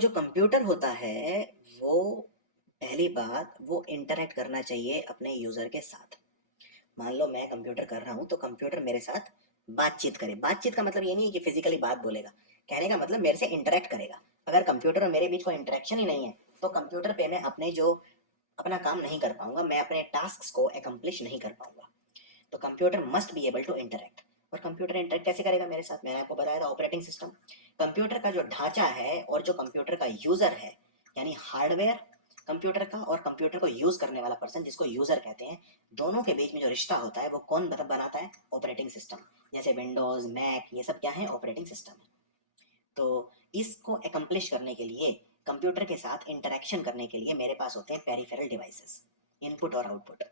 जो कंप्यूटर होता है वो पहली बात वो इंटरेक्ट करना चाहिए अपने यूजर के साथ। मान लो मैं कंप्यूटर कर रहा हूँ तो कंप्यूटर मेरे साथ बातचीत करे। बातचीत का मतलब ये नहीं है कि फिजिकली बात बोलेगा, कहने का मतलब मेरे से इंटरेक्ट करेगा। अगर कंप्यूटर और मेरे बीच कोई इंटरेक्शन ही नहीं है तो कंप्यूटर पे मैं अपने जो अपना काम नहीं कर पाऊंगा, मैं अपने टास्क को एकम्प्लिश नहीं कर पाऊंगा। तो computer must be able to interact. और कंप्यूटर इंटरेक्ट कैसे करेगा मेरे साथ? मैंने आपको बताया था ऑपरेटिंग सिस्टम। कंप्यूटर का जो ढांचा है और जो कंप्यूटर का यूजर है, यानी हार्डवेयर कंप्यूटर का और कंप्यूटर को यूज करने वाला पर्सन जिसको यूजर कहते हैं, दोनों के बीच में जो रिश्ता होता है वो कौन मतलब बनाता है? Operating system. जैसे विंडोज, मैक, ये सब क्या है? ऑपरेटिंग सिस्टम है। तो इसको एकम्प्लिश करने के लिए, कंप्यूटर के साथ इंटरेक्शन करने के लिए मेरे पास होते हैं पेरिफेरल डिवाइसेस, इनपुट और आउटपुट।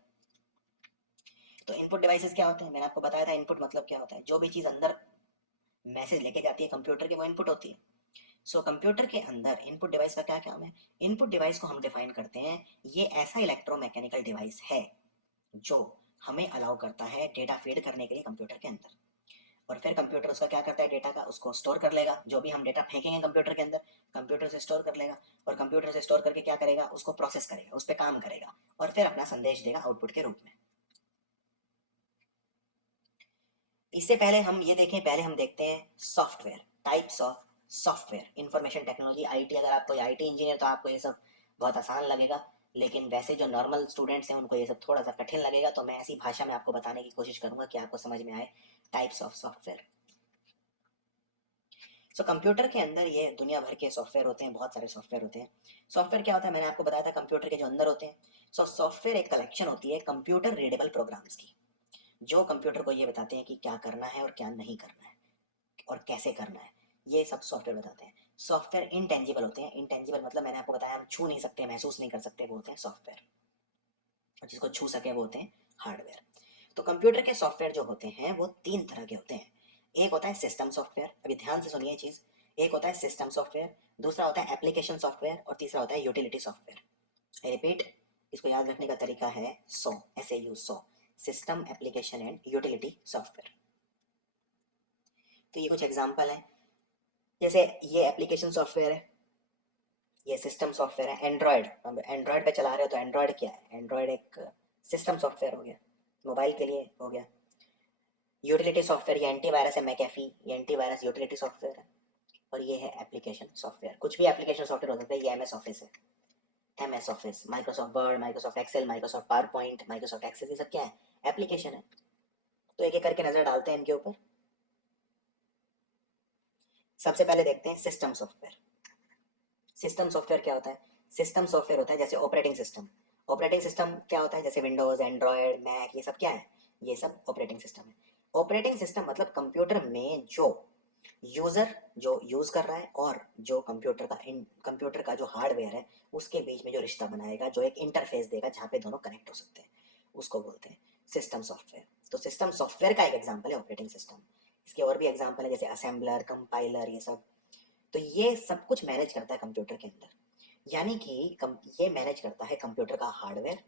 तो इनपुट डिवाइसेस क्या होते हैं? मैंने आपको बताया था इनपुट मतलब क्या होता है। जो भी चीज अंदर मैसेज लेके जाती है कंप्यूटर के, वो इनपुट होती है। सो कंप्यूटर के अंदर इनपुट डिवाइस का क्या काम है? इनपुट डिवाइस को हम डिफाइन करते हैं, ये ऐसा इलेक्ट्रोमैकेनिकल डिवाइस है जो हमें अलाउ करता है डेटा फीड करने के लिए कंप्यूटर के अंदर। और फिर कंप्यूटर उसका क्या करता है? डेटा का उसको स्टोर कर लेगा। जो भी हम डेटा फेंकेंगे कंप्यूटर के अंदर, कंप्यूटर से स्टोर कर लेगा। और कंप्यूटर से स्टोर करके क्या करेगा? उसको प्रोसेस करेगा, उस पर काम करेगा और फिर अपना संदेश देगा आउटपुट के रूप में। इससे पहले हम ये देखें, पहले हम देखते हैं software, types of software. Information technology, IT, अगर आप कोई आईटी इंजीनियर तो आपको ये सब बहुत आसान लगेगा, लेकिन वैसे जो नॉर्मल स्टूडेंट्स हैं उनको ये सब थोड़ा सा कठिन लगेगा। तो मैं ऐसी भाषा में आपको बताने की कोशिश करूंगा कि आपको समझ में आए types of software. So computer के अंदर ये दुनिया भर के सॉफ्टवेयर होते हैं, बहुत सारे सॉफ्टवेयर होते हैं। सॉफ्टवेयर क्या होता है? मैंने आपको बताया था कंप्यूटर के जो अंदर होते हैं। सो सॉफ्टवेयर एक कलेक्शन होती है कंप्यूटर रीडेबल प्रोग्राम्स की, जो कंप्यूटर को ये बताते हैं कि क्या करना है और क्या नहीं करना है और कैसे करना है। ये सब सॉफ्टवेयर बताते हैं। सॉफ्टवेयर इनटेंजिबल होते हैं। इनटेंजिबल मतलब मैंने आपको बताया, हम छू नहीं सकते, महसूस नहीं कर सकते, वो होते हैं सॉफ्टवेयर। और जिसको छू सके वो होते हैं हार्डवेयर। तो कंप्यूटर के सॉफ्टवेयर जो होते हैं वो तीन तरह के होते हैं। एक होता है सिस्टम सॉफ्टवेयर, अभी ध्यान से सुनिए चीज। एक होता है सिस्टम सॉफ्टवेयर, दूसरा होता है एप्लीकेशन सॉफ्टवेयर और तीसरा होता है यूटिलिटी सॉफ्टवेयर। आई रिपीट, इसको याद रखने का तरीका है सो, SAU, so, system, application and utility software. तो ये कुछ एग्जांपल है। जैसे ये एप्लीकेशन सॉफ्टवेयर है, ये सिस्टम सॉफ्टवेयर है। एंड्रॉयड, अब एंड्रॉयड पे चला रहे हो तो एंड्रॉयड क्या है? एंड्रॉयड एक सिस्टम सॉफ्टवेयर हो गया, मोबाइल के लिए हो गया। यूटिलिटी सॉफ्टवेयर, ये एंटीवायरस है, मैकेफी, ये एंटीवायरस यूटिलिटी सॉफ्टवेयर है। और ये है एप्लीकेशन सॉफ्टवेयर। कुछ भी एप्लीकेशन सॉफ्टवेयर हो सकता है। ये MS ऑफिस है, MS office, Microsoft Word, Microsoft Excel, Microsoft PowerPoint, Microsoft Access, ये सब क्या है? एप्लीकेशन है। तो एक एक करके नजर डालते हैं इनके ऊपर। सबसे पहले देखते हैं सिस्टम सॉफ्टवेयर। सिस्टम सॉफ्टवेयर क्या होता है? सिस्टम सॉफ्टवेयर होता है जैसे ऑपरेटिंग सिस्टम। ऑपरेटिंग सिस्टम क्या होता है? जैसे विंडोज, एंड्रॉयड, मैक, ये सब क्या है? ये सब ऑपरेटिंग सिस्टम है। ऑपरेटिंग सिस्टम मतलब कंप्यूटर में जो यूजर जो यूज कर रहा है और जो कंप्यूटर का जो हार्डवेयर है उसके बीच में जो रिश्ता बनाएगा, जो एक इंटरफेस देगा जहाँ पे दोनों कनेक्ट हो सकते हैं, उसको बोलते हैं सिस्टम सॉफ्टवेयर। तो सिस्टम सॉफ्टवेयर का एक एग्जांपल है ऑपरेटिंग सिस्टम। इसके और भी एग्जांपल है जैसे असेंबलर, कंपाइलर, ये सब। तो ये सब कुछ मैनेज करता है कंप्यूटर के अंदर। यानी कि ये मैनेज करता है कंप्यूटर का हार्डवेयर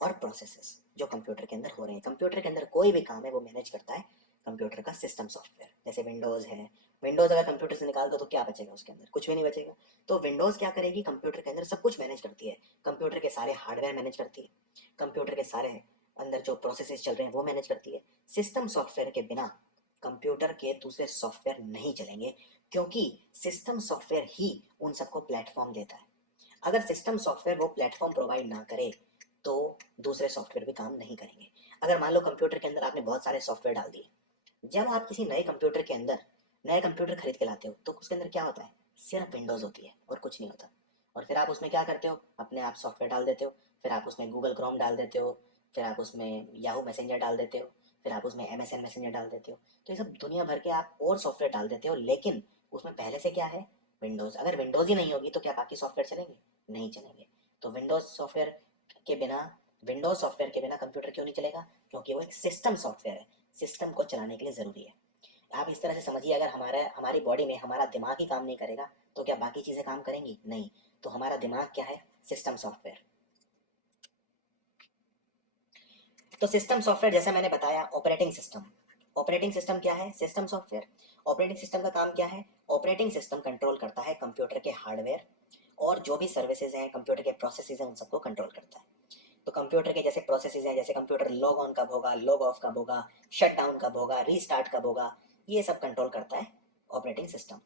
और प्रोसेसेस जो कंप्यूटर के अंदर हो रहे हैं। कंप्यूटर के अंदर कोई भी काम है वो मैनेज करता है कंप्यूटर का सिस्टम सॉफ्टवेयर। जैसे विंडोज है, विंडोज अगर कंप्यूटर से निकाल दो तो क्या बचेगा? उसके अंदर कुछ भी नहीं बचेगा। तो विंडोज क्या करेगी? कंप्यूटर के अंदर सब कुछ मैनेज करती है। कंप्यूटर के सारे हार्डवेयर मैनेज करती है, कंप्यूटर के सारे अंदर जो प्रोसेसेस चल रहे हैं वो मैनेज करती है। सिस्टम सॉफ्टवेयर के बिना कंप्यूटर के दूसरे सॉफ्टवेयर नहीं चलेंगे, क्योंकि सिस्टम सॉफ्टवेयर ही उन सबको प्लेटफॉर्म देता है। अगर सिस्टम सॉफ्टवेयर वो प्लेटफॉर्म प्रोवाइड ना करे तो दूसरे सॉफ्टवेयर भी काम नहीं करेंगे। अगर मान लो कंप्यूटर के अंदर आपने बहुत सारे सॉफ्टवेयर डाल दिए, जब आप किसी नए कंप्यूटर के अंदर नए कंप्यूटर खरीद के लाते हो तो उसके अंदर क्या होता है? सिर्फ विंडोज होती है और कुछ नहीं होता। और फिर आप उसमें क्या करते हो? अपने आप सॉफ्टवेयर डाल देते हो, फिर आप उसमें गूगल क्रोम डाल देते हो, फिर आप उसमें याहू मैसेंजर डाल देते हो, फिर आप उसमें MSN मैसेंजर डाल देते हो। तो ये सब दुनिया भर के आप और सॉफ्टवेयर डाल देते हो, लेकिन उसमें पहले से क्या है? विंडोज। अगर विंडोज ही नहीं होगी तो क्या बाकी सॉफ्टवेयर चलेंगे? नहीं चलेंगे। तो के बिना विंडोज सॉफ्टवेयर के बिना कंप्यूटर क्यों नहीं चलेगा? क्योंकि वो एक सिस्टम सॉफ्टवेयर है, सिस्टम को चलाने के लिए ज़रूरी है। आप इस तरह से समझिए, अगर हमारी बॉडी में हमारा दिमाग ही काम नहीं करेगा तो क्या बाकी चीज़ें काम करेंगी? नहीं। तो हमारा दिमाग क्या है? System software. तो सिस्टम सॉफ्टवेयर जैसा मैंने बताया, ऑपरेटिंग सिस्टम। ऑपरेटिंग सिस्टम क्या है? System software. ऑपरेटिंग सिस्टम का काम क्या है? ऑपरेटिंग सिस्टम कंट्रोल करता है कंप्यूटर के हार्डवेयर और जो भी सर्विसेज हैं, कंप्यूटर के प्रोसेसेस हैं, उन सबको कंट्रोल करता है। तो कंप्यूटर के जैसे प्रोसेसेस हैं, जैसे कंप्यूटर लॉग ऑन कब होगा, लॉग ऑफ कब होगा, शट डाउन कब होगा, रीस्टार्ट कब होगा, ये सब कंट्रोल करता है ऑपरेटिंग सिस्टम।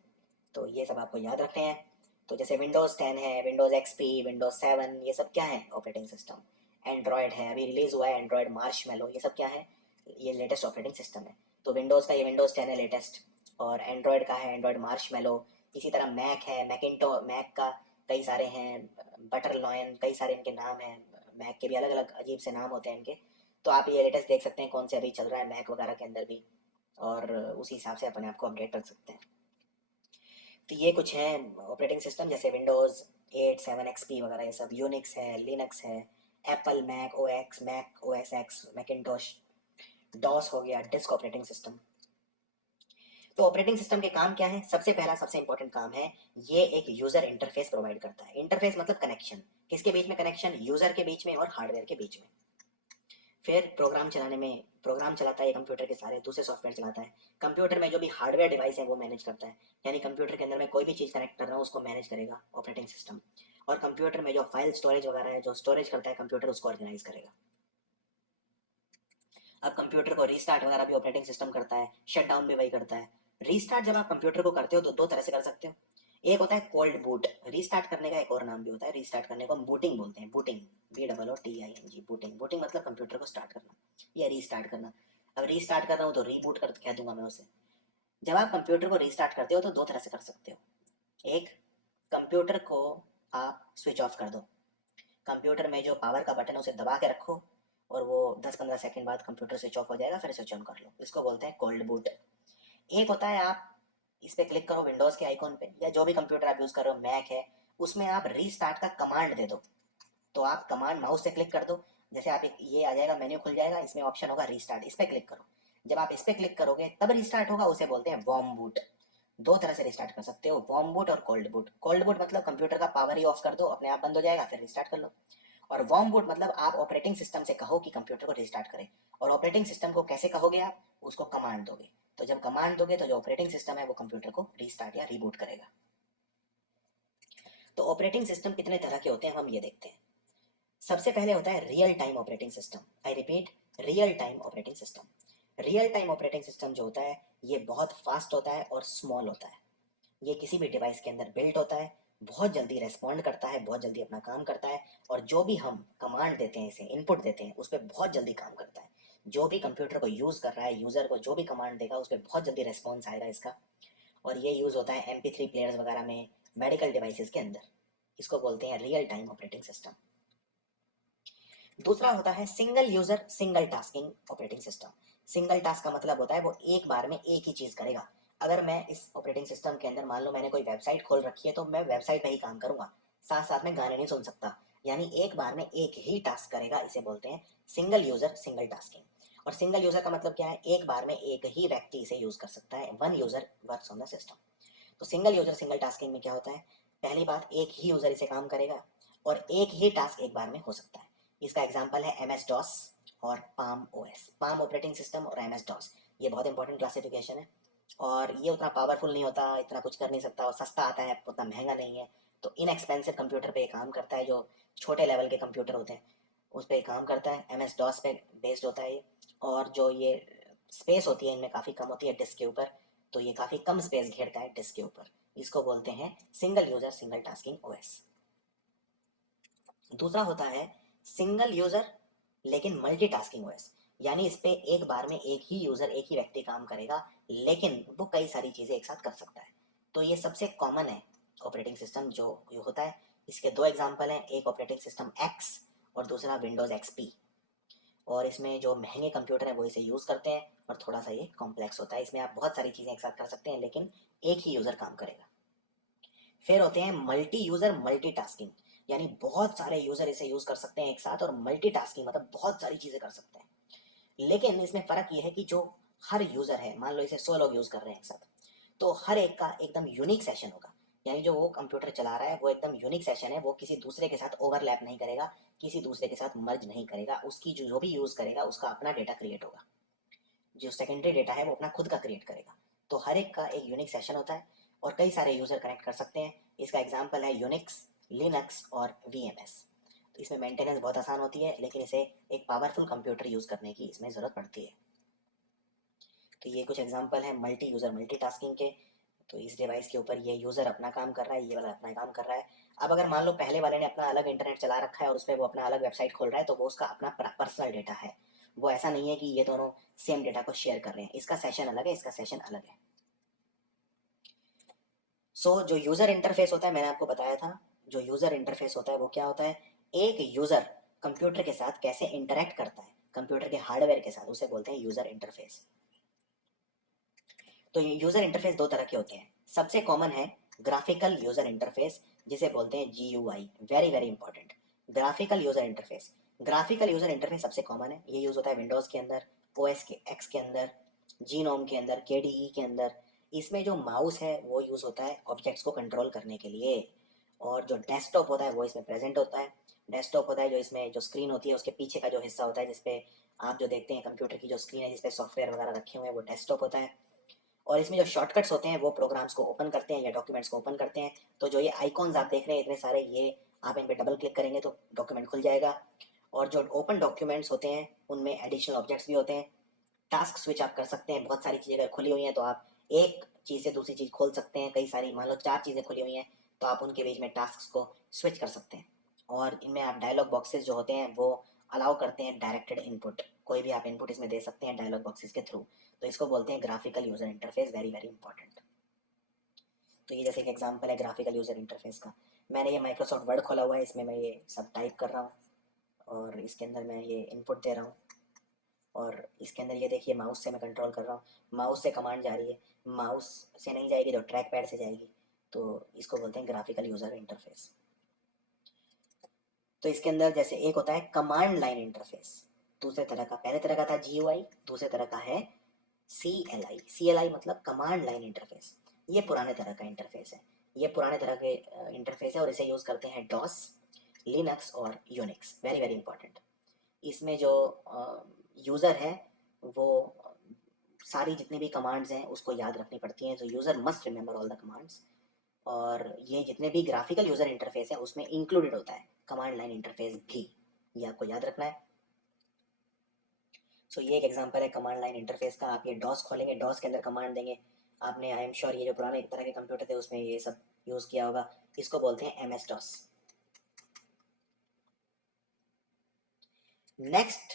तो ये सब आपको याद रखने हैं। तो जैसे विंडोज़ 10 है, विंडोज़ एक्सपी, विंडोज़ 7, ये सब क्या है? Operating system. एंड्रॉयड है, अभी रिलीज हुआ है एंड्रॉयड मार्शमैलो, ये सब क्या है? ये लेटेस्ट ऑपरेटिंग सिस्टम है। तो विंडोज़ का ये विंडोज़ 10 है लेटेस्ट, और एंड्रॉयड का है एंड्रॉयड मार्शमैलो। इसी तरह मैक है, मैक का कई सारे हैं, बटर लॉयन, कई सारे इनके नाम हैं। मैक के भी अलग अलग अजीब से नाम होते हैं इनके। तो आप ये लेटेस्ट देख सकते हैं कौन से अभी चल रहा है मैक वगैरह के अंदर भी, और उसी हिसाब से अपने आप को अपडेट रख सकते हैं। तो ये कुछ हैं ऑपरेटिंग सिस्टम, जैसे विंडोज़ 8, 7 एक्सपी वगैरह, ये सब। यूनिक्स है, लिनक्स है, Apple Mac O X, Mac O S X, Macintosh, DOS हो गया, डिस्क ऑपरेटिंग सिस्टम। तो ऑपरेटिंग सिस्टम के काम क्या है? सबसे पहला सबसे इंपॉर्टेंट काम है, ये एक यूजर इंटरफेस प्रोवाइड करता है। इंटरफेस मतलब कनेक्शन। किसके बीच में कनेक्शन? यूजर के बीच में और हार्डवेयर के बीच में। फिर प्रोग्राम चलाने में, प्रोग्राम चलाता है कंप्यूटर के सारे दूसरे सॉफ्टवेयर चलाता है। कंप्यूटर में जो भी हार्डवेयर डिवाइस है वो मैनेज करता है, यानी कंप्यूटर के अंदर मैं कोई भी चीज़ कनेक्ट कर रहा हूँ उसको मैनेज करेगा ऑपरेटिंग सिस्टम। और कंप्यूटर में जो फाइल स्टोरेज वगैरह है, जो स्टोरेज करता है कंप्यूटर, उसको ऑर्गेनाइज करेगा। अब कंप्यूटर को रीस्टार्ट वगैरह भी ऑपरेटिंग सिस्टम करता है, शट डाउन भी वही करता है। रीस्टार्ट जब आप कंप्यूटर को करते हो तो दो तरह से कर सकते हो। एक होता है कोल्ड बूट, रीस्टार्ट करने का एक और नाम भी होता है। रीस्टार्ट करने को हम बूटिंग बोलते हैं, बूटिंग, BOOTING, बूटिंग। बूटिंग मतलब कंप्यूटर को स्टार्ट करना या रीस्टार्ट करना। अब रीस्टार्ट कर रहा हूँ तो रीबूट कर कह दूंगा मैं उसे। जब आप कंप्यूटर को रीस्टार्ट करते हो तो दो तरह से कर सकते हो। एक, कंप्यूटर को आप स्विच ऑफ कर दो। कंप्यूटर में जो पावर का बटन है उसे दबा के रखो, और वो 10-15 सेकंड बाद कंप्यूटर स्विच ऑफ हो जाएगा, फिर स्विच ऑन कर लो। इसको बोलते हैं कोल्ड बूट। एक होता है, आप इस पे क्लिक करो विंडोज़ के आइकॉन पे, या जो भी कंप्यूटर आप यूज़ कर रहे हो, मैक है, उसमें आप रीस्टार्ट का कमांड दे दो। तो आप कमांड माउस से क्लिक कर दो, जैसे आप एक ये आ जाएगा, मेन्यू खुल जाएगा, इसमें ऑप्शन होगा रीस्टार्ट, इस पे क्लिक करो। जब आप इस पे क्लिक करोगे तब रीस्टार्ट होगा, उसे बोलते हैं वार्म बूट। दो तरह से रिस्टार्ट कर सकते हो, वार्म बूट और कोल्ड बूट। कोल्ड बूट मतलब कंप्यूटर का पावर ही ऑफ कर दो, अपने आप बंद हो जाएगा, फिर रिस्टार्ट कर लो। और वार्म बूट मतलब आप ऑपरेटिंग सिस्टम से कहो कि कंप्यूटर को रिस्टार्ट करे। और ऑपरेटिंग सिस्टम को कैसे कहोगे? आप उसको कमांड दोगे। तो जब कमांड दोगे तो जो ऑपरेटिंग सिस्टम है वो कंप्यूटर को रीस्टार्ट या रीबूट करेगा। तो ऑपरेटिंग सिस्टम कितने तरह के होते हैं हम ये देखते हैं। सबसे पहले होता है real time operating system. I repeat, real time operating system. Real time operating system जो होता है ये बहुत फास्ट होता है और स्मॉल होता है। ये किसी भी डिवाइस के अंदर बिल्ट होता है, बहुत जल्दी रेस्पॉन्ड करता है, बहुत जल्दी अपना काम करता है, और जो भी हम कमांड देते हैं, इसे इनपुट देते हैं, उस पर बहुत जल्दी काम करता है। जो भी कंप्यूटर को यूज़ कर रहा है, यूज़र को जो भी कमांड देगा उस पर बहुत जल्दी रिस्पॉन्स आएगा इसका। और ये यूज़ होता है MP3 प्लेयर्स वगैरह में, मेडिकल डिवाइसेस के अंदर। इसको बोलते हैं रियल टाइम ऑपरेटिंग सिस्टम। दूसरा होता है single user single tasking operating system. Single task का मतलब होता है वो एक बार में एक ही चीज करेगा। अगर मैं इस ऑपरेटिंग सिस्टम के अंदर, मान लो मैंने कोई वेबसाइट खोल रखी है, तो मैं वेबसाइट पे ही काम करूंगा, साथ साथ में गाने नहीं सुन सकता। यानी एक बार में एक ही टास्क करेगा, इसे बोलते हैं सिंगल यूजर सिंगल टास्किंग। और सिंगल यूजर का मतलब क्या है? एक बार में एक ही व्यक्ति इसे यूज कर सकता है, one user works on the system. तो सिंगल यूजर सिंगल टास्किंग में क्या होता है? पहली बात, एक ही यूजर इसे काम करेगा और एक ही टास्क एक बार में हो सकता है। इसका एग्जांपल है MS DOS और palm OS, palm operating system और MS DOS। ये बहुत इंपॉर्टेंट क्लासिफिकेशन है, और ये उतना पावरफुल नहीं होता, इतना कुछ कर नहीं सकता, और सस्ता आता है, उतना महंगा नहीं है। तो इनएक्सपेंसिव कंप्यूटर पे काम करता है, जो छोटे लेवल के कंप्यूटर होते हैं उस पर काम करता है। MS DOS पे बेस्ड होता है ये। और जो ये स्पेस होती है इनमें काफ़ी कम होती है डिस्क के ऊपर, तो ये काफ़ी कम स्पेस घेरता है डिस्क के ऊपर। इसको बोलते हैं single user single tasking OS। दूसरा होता है सिंगल यूजर लेकिन मल्टीटास्किंग OS। यानी इस पे एक बार में एक ही यूजर, एक ही व्यक्ति काम करेगा, लेकिन वो कई सारी चीजें एक साथ कर सकता है। तो ये सबसे कॉमन है ऑपरेटिंग सिस्टम जो होता है। इसके दो एग्जांपल हैं, एक ऑपरेटिंग सिस्टम X और दूसरा विंडोज XP। और इसमें जो महंगे कंप्यूटर हैं वो इसे यूज़ करते हैं, और थोड़ा सा ये कॉम्प्लेक्स होता है। इसमें आप बहुत सारी चीज़ें एक साथ कर सकते हैं, लेकिन एक ही यूज़र काम करेगा। फिर होते हैं मल्टी यूज़र मल्टीटास्किंग, यानी बहुत सारे यूज़र इसे यूज़ कर सकते हैं एक साथ, और मल्टीटास्किंग मतलब बहुत सारी चीज़ें कर सकते हैं। लेकिन इसमें फ़र्क ये है कि जो हर यूज़र है, मान लो इसे 100 लोग यूज़ कर रहे हैं एक साथ, तो हर एक का एकदम यूनिक सेशन होगा। यानी जो वो कंप्यूटर चला रहा है वो एकदम यूनिक सेशन है, वो किसी दूसरे के साथ ओवरलैप नहीं करेगा, किसी दूसरे के साथ मर्ज नहीं करेगा। उसकी जो भी यूज़ करेगा उसका अपना डेटा क्रिएट होगा, जो सेकेंडरी डेटा है वो अपना खुद का क्रिएट करेगा। तो हर एक का एक यूनिक सेशन होता है, और कई सारे यूज़र कनेक्ट कर सकते हैं। इसका एग्जाम्पल है यूनिक्स लिनक्स और VMS। तो इसमें मेंटेनेंस बहुत आसान होती है, लेकिन इसे एक पावरफुल कंप्यूटर यूज़ करने की इसमें ज़रूरत पड़ती है। तो ये कुछ एग्जांपल है मल्टी यूज़र मल्टीटास्किंग के। तो इस डिवाइस के ऊपर ये यूज़र अपना काम कर रहा है, ये वाला अपना काम कर रहा है। अब अगर मान लो पहले वाले ने अपना अलग इंटरनेट चला रखा है और उसमें वो अपना अलग वेबसाइट खोल रहा है, तो वो उसका अपना पर्सनल डेटा है। वो ऐसा नहीं है कि ये दोनों सेम डेटा को शेयर कर रहे हैं। इसका सेशन अलग है, इसका सेशन अलग है। जो यूज़र इंटरफेस होता है, मैंने आपको बताया था, जो यूज़र इंटरफेस होता है वो क्या होता है। एक यूज़र कंप्यूटर के साथ कैसे इंटरेक्ट करता है, कंप्यूटर के हार्डवेयर के साथ, उसे बोलते हैं यूज़र इंटरफेस। तो ये यूज़र इंटरफेस दो तरह के होते हैं। सबसे कॉमन है ग्राफिकल यूज़र इंटरफेस, जिसे बोलते हैं GUI। Very very important, graphical user interface. Graphical user interface सबसे कॉमन है। ये यूज़ होता है विंडोज़ के अंदर, OS के X के अंदर, जीनोम के अंदर, KDE के अंदर। इसमें जो माउस है वो यूज़ होता है ऑब्जेक्ट्स को कंट्रोल करने के लिए, और जो डेस्कटॉप होता है वो इसमें प्रेजेंट होता है। डेस्कटॉप होता है जो इसमें जो स्क्रीन होती है उसके पीछे का जो हिस्सा होता है, जिसपे आप जो देखते हैं कंप्यूटर की जो स्क्रीन है जिसपे सॉफ्टवेयर वगैरह रखे हुए हैं, वो डेस्कटॉप होता है। और इसमें जो शॉर्टकट्स होते हैं वो प्रोग्राम्स को ओपन करते हैं या डॉक्यूमेंट्स को ओपन करते हैं। तो जो ये आइकॉन्स आप देख रहे हैं इतने सारे, ये आप इन पे डबल क्लिक करेंगे तो डॉक्यूमेंट खुल जाएगा। और जो ओपन डॉक्यूमेंट्स होते हैं उनमें एडिशनल ऑब्जेक्ट्स भी होते हैं। टास्क स्विच आप कर सकते हैं, बहुत सारी चीज़ें अगर खुली हुई हैं तो आप एक चीज़ से दूसरी चीज़ खोल सकते हैं। कई सारी, मान लो 4 चीज़ें खुली हुई हैं, तो आप उनके बीच में टास्क को स्विच कर सकते हैं। और इनमें आप डायलॉग बॉक्सेस जो होते हैं वो अलाउ करते हैं डायरेक्टेड इनपुट। कोई भी आप इनपुट इसमें दे सकते हैं डायलॉग बॉक्सेस के थ्रू। तो इसको बोलते हैं graphical user interface. Very very important. तो ये जैसे एक एग्जांपल है ग्राफिकल यूजर इंटरफेस का। मैंने ये माइक्रोसॉफ्ट वर्ड खोला हुआ है, इसमें मैं ये सब टाइप कर रहा हूँ और इसके अंदर मैं ये इनपुट दे रहा हूँ। और इसके अंदर ये देखिए माउस से मैं कंट्रोल कर रहा हूँ, माउस से कमांड जा रही है, माउस से नहीं जाएगी तो ट्रैक पैड से जाएगी। तो इसको बोलते हैं ग्राफिकल यूजर इंटरफेस। तो इसके अंदर जैसे एक होता है कमांड लाइन इंटरफेस, दूसरे तरह का, पहले तरह का था GUI, दूसरे तरह का है CLI। CLI मतलब कमांड लाइन इंटरफेस। ये पुराने तरह का इंटरफेस है, ये पुराने तरह के इंटरफेस है और इसे यूज़ करते हैं DOS, लिनक्स और यूनिक्स। Very very important. इसमें जो यूज़र है वो सारी जितनी भी कमांड्स हैं उसको याद रखनी पड़ती हैं। तो user must remember all the commands. और ये जितने भी ग्राफिकल यूज़र इंटरफेस है उसमें इंक्लूडेड होता है कमांड लाइन इंटरफेस भी, ये आपको याद रखना है। ये एक एग्जांपल है कमांड लाइन इंटरफेस का। आप ये डॉस खोलेंगे, डॉस के अंदर कमांड देंगे। आपने आई एम श्योर ये जो पुराने तरह के कंप्यूटर थे उसमें ये सब यूज़ किया होगा। इसको बोलते हैं MS-DOS। नेक्स्ट,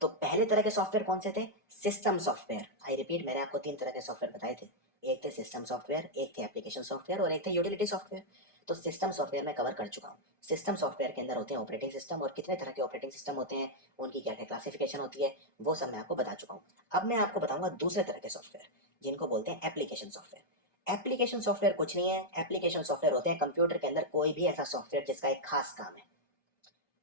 तो पहले तरह के सॉफ्टवेयर कौन से थे? System software. आई रिपीट, मैंने आपको 3 तरह के सॉफ्टवेयर बताए थे। एक थे सिस्टम सॉफ्टवेयर, एक थे एप्लीकेशन सॉफ्टवेयर और एक थे यूटिलिटी सॉफ्टवेयर। तो सिस्टम सॉफ्टवेयर मैं कवर कर चुका हूँ। सिस्टम सॉफ्टवेयर के अंदर होते हैं ऑपरेटिंग सिस्टम, और कितने तरह के ऑपरेटिंग सिस्टम होते हैं, उनकी क्या क्या क्लासिफिकेशन होती है, वो सब मैं आपको बता चुका हूँ। अब मैं आपको बताऊंगा दूसरे तरह के सॉफ्टवेयर, जिनको बोलते हैं एप्लीकेशन सॉफ्टवेयर। एप्लीकेशन सॉफ्टवेयर कुछ नहीं है, एप्लीकेशन सॉफ्टवेयर होते हैं कंप्यूटर के अंदर कोई भी ऐसा सॉफ्टवेयर जिसका एक खास काम है।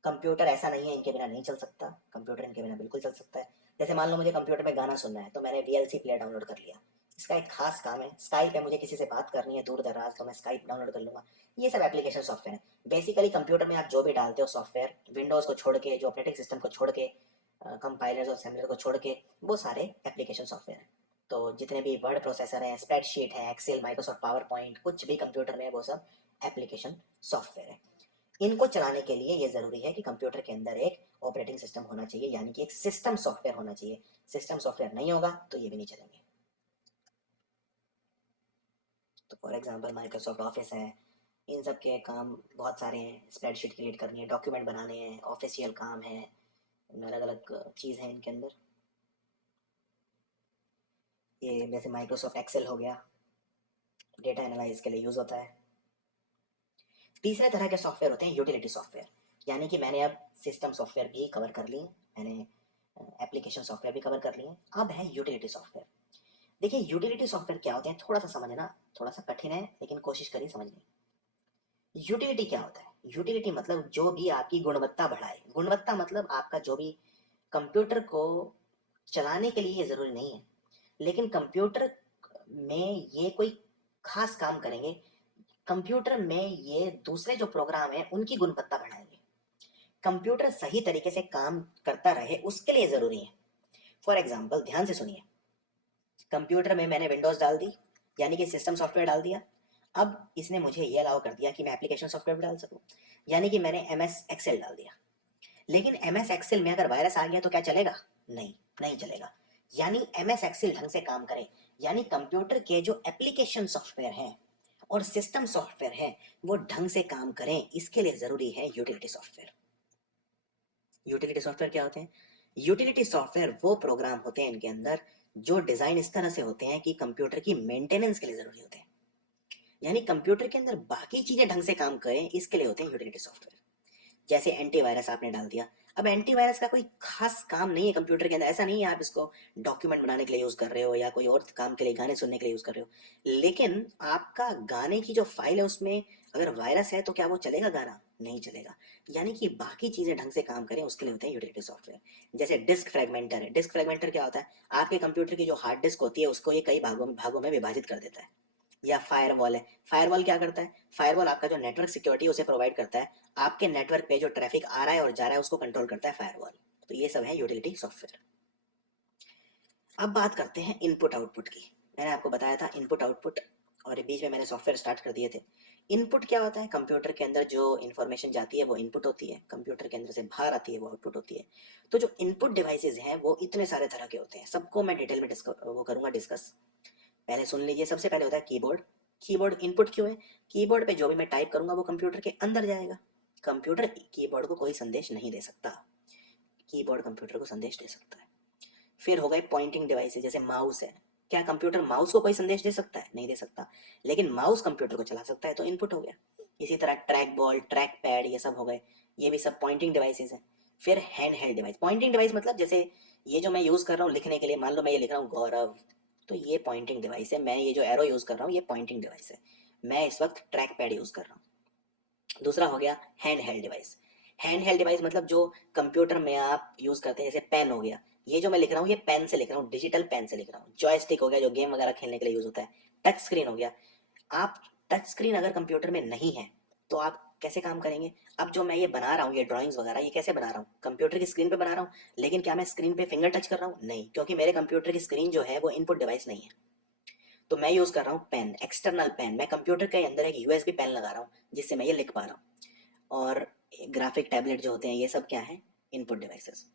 कंप्यूटर ऐसा नहीं है इनके बिना नहीं चल सकता, कंप्यूटर इनके बिना बिल्कुल चल सकता है। जैसे मान लो मुझे कंप्यूटर में गाना सुनना है तो मैंने VLC प्लेयर डाउनलोड कर लिया, इसका एक खास काम है। स्काइप पे मुझे किसी से बात करनी है दूर दराज, तो मैं स्काइप डाउनलोड कर लूंगा। ये सब एप्लीकेशन सॉफ्टवेयर है। बेसिकली कंप्यूटर में आप जो भी डालते हो सॉफ्टवेयर, विंडोज़ को छोड़ के, जो ऑपरेटिंग सिस्टम को छोड़ के, कंपाइलर्स और असेंबलर को छोड़ के, वो सारे एप्लीकेशन सॉफ्टवेयर हैं। तो जितने भी वर्ड प्रोसेसर है, स्प्रेडशीट है, एक्सेल, माइक्रोसॉफ्ट पावर पॉइंट, कुछ भी कंप्यूटर में, वो सब एप्लीकेशन सॉफ्टवेयर है। इनको चलाने के लिए ये ज़रूरी है कि कंप्यूटर के अंदर एक ऑपरेटिंग सिस्टम होना चाहिए, यानी कि एक सिस्टम सॉफ्टवेयर होना चाहिए। सिस्टम सॉफ्टवेयर नहीं होगा तो ये भी नहीं चलेंगे। तो फॉर एग्जांपल माइक्रोसॉफ्ट ऑफिस है, इन सब के काम बहुत सारे हैं। स्प्रेडशीट क्रिएट करनी है, डॉक्यूमेंट बनाने हैं, ऑफिशियल काम है, अलग अलग चीज़ है इनके अंदर। ये जैसे माइक्रोसॉफ्ट एक्सेल हो गया, डेटा एनालाइज के लिए यूज़ होता है। तीसरे तरह के सॉफ्टवेयर होते हैं यूटिलिटी सॉफ्टवेयर, यानी कि मैंने अब सिस्टम सॉफ्टवेयर भी कवर कर लिए, मैंने एप्लीकेशन सॉफ्टवेयर भी कवर कर लिए, अब है यूटिलिटी सॉफ्टवेयर। देखिए यूटिलिटी सॉफ्टवेयर क्या होते हैं, थोड़ा सा समझना, थोड़ा सा कठिन है लेकिन कोशिश करिए समझने। यूटिलिटी क्या होता है? यूटिलिटी मतलब जो भी आपकी गुणवत्ता बढ़ाए। गुणवत्ता मतलब आपका जो भी, कंप्यूटर को चलाने के लिए ये ज़रूरी नहीं है, लेकिन कंप्यूटर में ये कोई खास काम करेंगे, कंप्यूटर में ये दूसरे जो प्रोग्राम हैं उनकी गुणवत्ता बढ़ाएंगे। कंप्यूटर सही तरीके से काम करता रहे उसके लिए ज़रूरी है। फॉर एग्जाम्पल ध्यान से सुनिए, कंप्यूटर में मैंने विंडोज़ डाल दी, यानी कि सिस्टम सॉफ्टवेयर डाल दिया। अब इसने मुझे ये अलाउ कर दिया कि मैं एप्लीकेशन सॉफ्टवेयर डाल सकूं, यानी कि मैंने MS एक्सेल डाल दिया। लेकिन MS एक्सेल में अगर वायरस आ गया तो क्या चलेगा? नहीं, नहीं चलेगा। यानी MS एक्सेल ढंग से काम करे, यानी कंप्यूटर के जो एप्लीकेशन सॉफ्टवेयर हैं और सिस्टम सॉफ्टवेयर हैं वो ढंग से काम करें, इसके लिए जरूरी है यूटिलिटी सॉफ्टवेयर। यूटिलिटी सॉफ्टवेयर क्या होते हैं? यूटिलिटी सॉफ्टवेयर वो प्रोग्राम होते हैं इनके अंदर जो डिजाइन इस तरह से होते हैं कि कंप्यूटर की मेंटेनेंस के लिए जरूरी होते हैं, यानी कंप्यूटर के अंदर बाकी चीजें ढंग से काम करें, इसके लिए होते हैं यूटिलिटी सॉफ्टवेयर। जैसे एंटीवायरस आपने डाल दिया, अब एंटीवायरस का कोई खास काम नहीं है कंप्यूटर के अंदर, ऐसा नहीं है आप इसको डॉक्यूमेंट बनाने के लिए यूज कर रहे हो या कोई और काम के लिए, गाने सुनने के लिए यूज कर रहे हो, लेकिन आपका गाने की जो फाइल है उसमें अगर वायरस है तो क्या वो चलेगा गाना? नहीं चलेगा। यानी कि बाकी चीजें ढंग से काम करें उसके लिए होते हैं यूटिलिटी सॉफ्टवेयर। जैसे डिस्क फ्रेगमेंटर है, डिस्क फ्रेगमेंटर क्या होता है? आपके कंप्यूटर की जो हार्ड डिस्क होती है उसको ये कई भागों में विभाजित कर देता है। या फायरवॉल है, फायरवॉल क्या करता है? फायरवॉल आपका जो नेटवर्क सिक्योरिटी उसे प्रोवाइड करता है, आपके नेटवर्क पे जो ट्रैफिक आ रहा है और जा रहा है उसको कंट्रोल करता है फायरवॉल। तो ये सब है यूटिलिटी सॉफ्टवेयर। अब बात करते हैं इनपुट आउटपुट की। मैंने आपको बताया था इनपुट आउटपुट, और बीच में मैंने सॉफ्टवेयर स्टार्ट कर दिए थे। इनपुट क्या होता है? कंप्यूटर के अंदर जो इन्फॉर्मेशन जाती है वो इनपुट होती है, कंप्यूटर के अंदर से बाहर आती है वो आउटपुट होती है। तो जो इनपुट डिवाइसेज हैं वो इतने सारे तरह के होते हैं, सबको मैं डिटेल में डिस्कस। पहले सुन लीजिए, सबसे पहले होता है कीबोर्ड। कीबोर्ड इनपुट क्यों है? कीबोर्ड पे जो भी मैं टाइप करूंगा वो कंप्यूटर के अंदर जाएगा। कंप्यूटर कीबोर्ड को कोई संदेश नहीं दे सकता, कीबोर्ड कंप्यूटर को संदेश दे सकता है। फिर हो गए पॉइंटिंग डिवाइसेस, जैसे माउस है। क्या कंप्यूटर माउस को कोई संदेश दे सकता है? नहीं दे सकता, लेकिन माउस कंप्यूटर को चला सकता है, तो इनपुट हो गया। इसी तरह ट्रैक बॉल, ट्रैक पैड, ये सब हो गए, ये भी सब पॉइंटिंग डिवाइसेस हैं। फिर hand held device. Pointing device मतलब जैसे ये जो मैं यूज कर रहा हूँ लिखने के लिए, मान लो मैं ये लिख रहा हूँ गौरव, तो ये पॉइंटिंग डिवाइस है। मैं ये जो एरो यूज कर रहा हूँ ये पॉइंटिंग डिवाइस है। मैं इस वक्त ट्रैक पैड यूज कर रहा हूँ। दूसरा हो गया hand held device. Hand held device मतलब जो कंप्यूटर में आप यूज करते हैं, जैसे पेन हो गया, ये जो मैं लिख रहा हूँ ये पेन से लिख रहा हूँ, डिजिटल पेन से लिख रहा हूँ। जॉयस्टिक हो गया जो गेम वगैरह खेलने के लिए यूज होता है। टच स्क्रीन हो गया। आप टच स्क्रीन अगर कंप्यूटर में नहीं है तो आप कैसे काम करेंगे? अब जो मैं ये बना रहा हूँ, ये ड्राइंग्स वगैरह, ये कैसे बना रहा हूँ? कंप्यूटर की स्क्रीन पे बना रहा हूँ, लेकिन क्या मैं स्क्रीन पे फिंगर टच कर रहा हूँ? नहीं, क्योंकि मेरे कंप्यूटर की स्क्रीन जो है वो इनपुट डिवाइस नहीं है। तो मैं यूज कर रहा हूँ पेन, एक्सटर्नल पेन। मैं कंप्यूटर के अंदर एक यूएसबी पेन लगा रहा हूँ जिससे मैं ये लिख पा रहा हूँ। और ग्राफिक टैबलेट जो होते हैं ये सब क्या है? Input devices.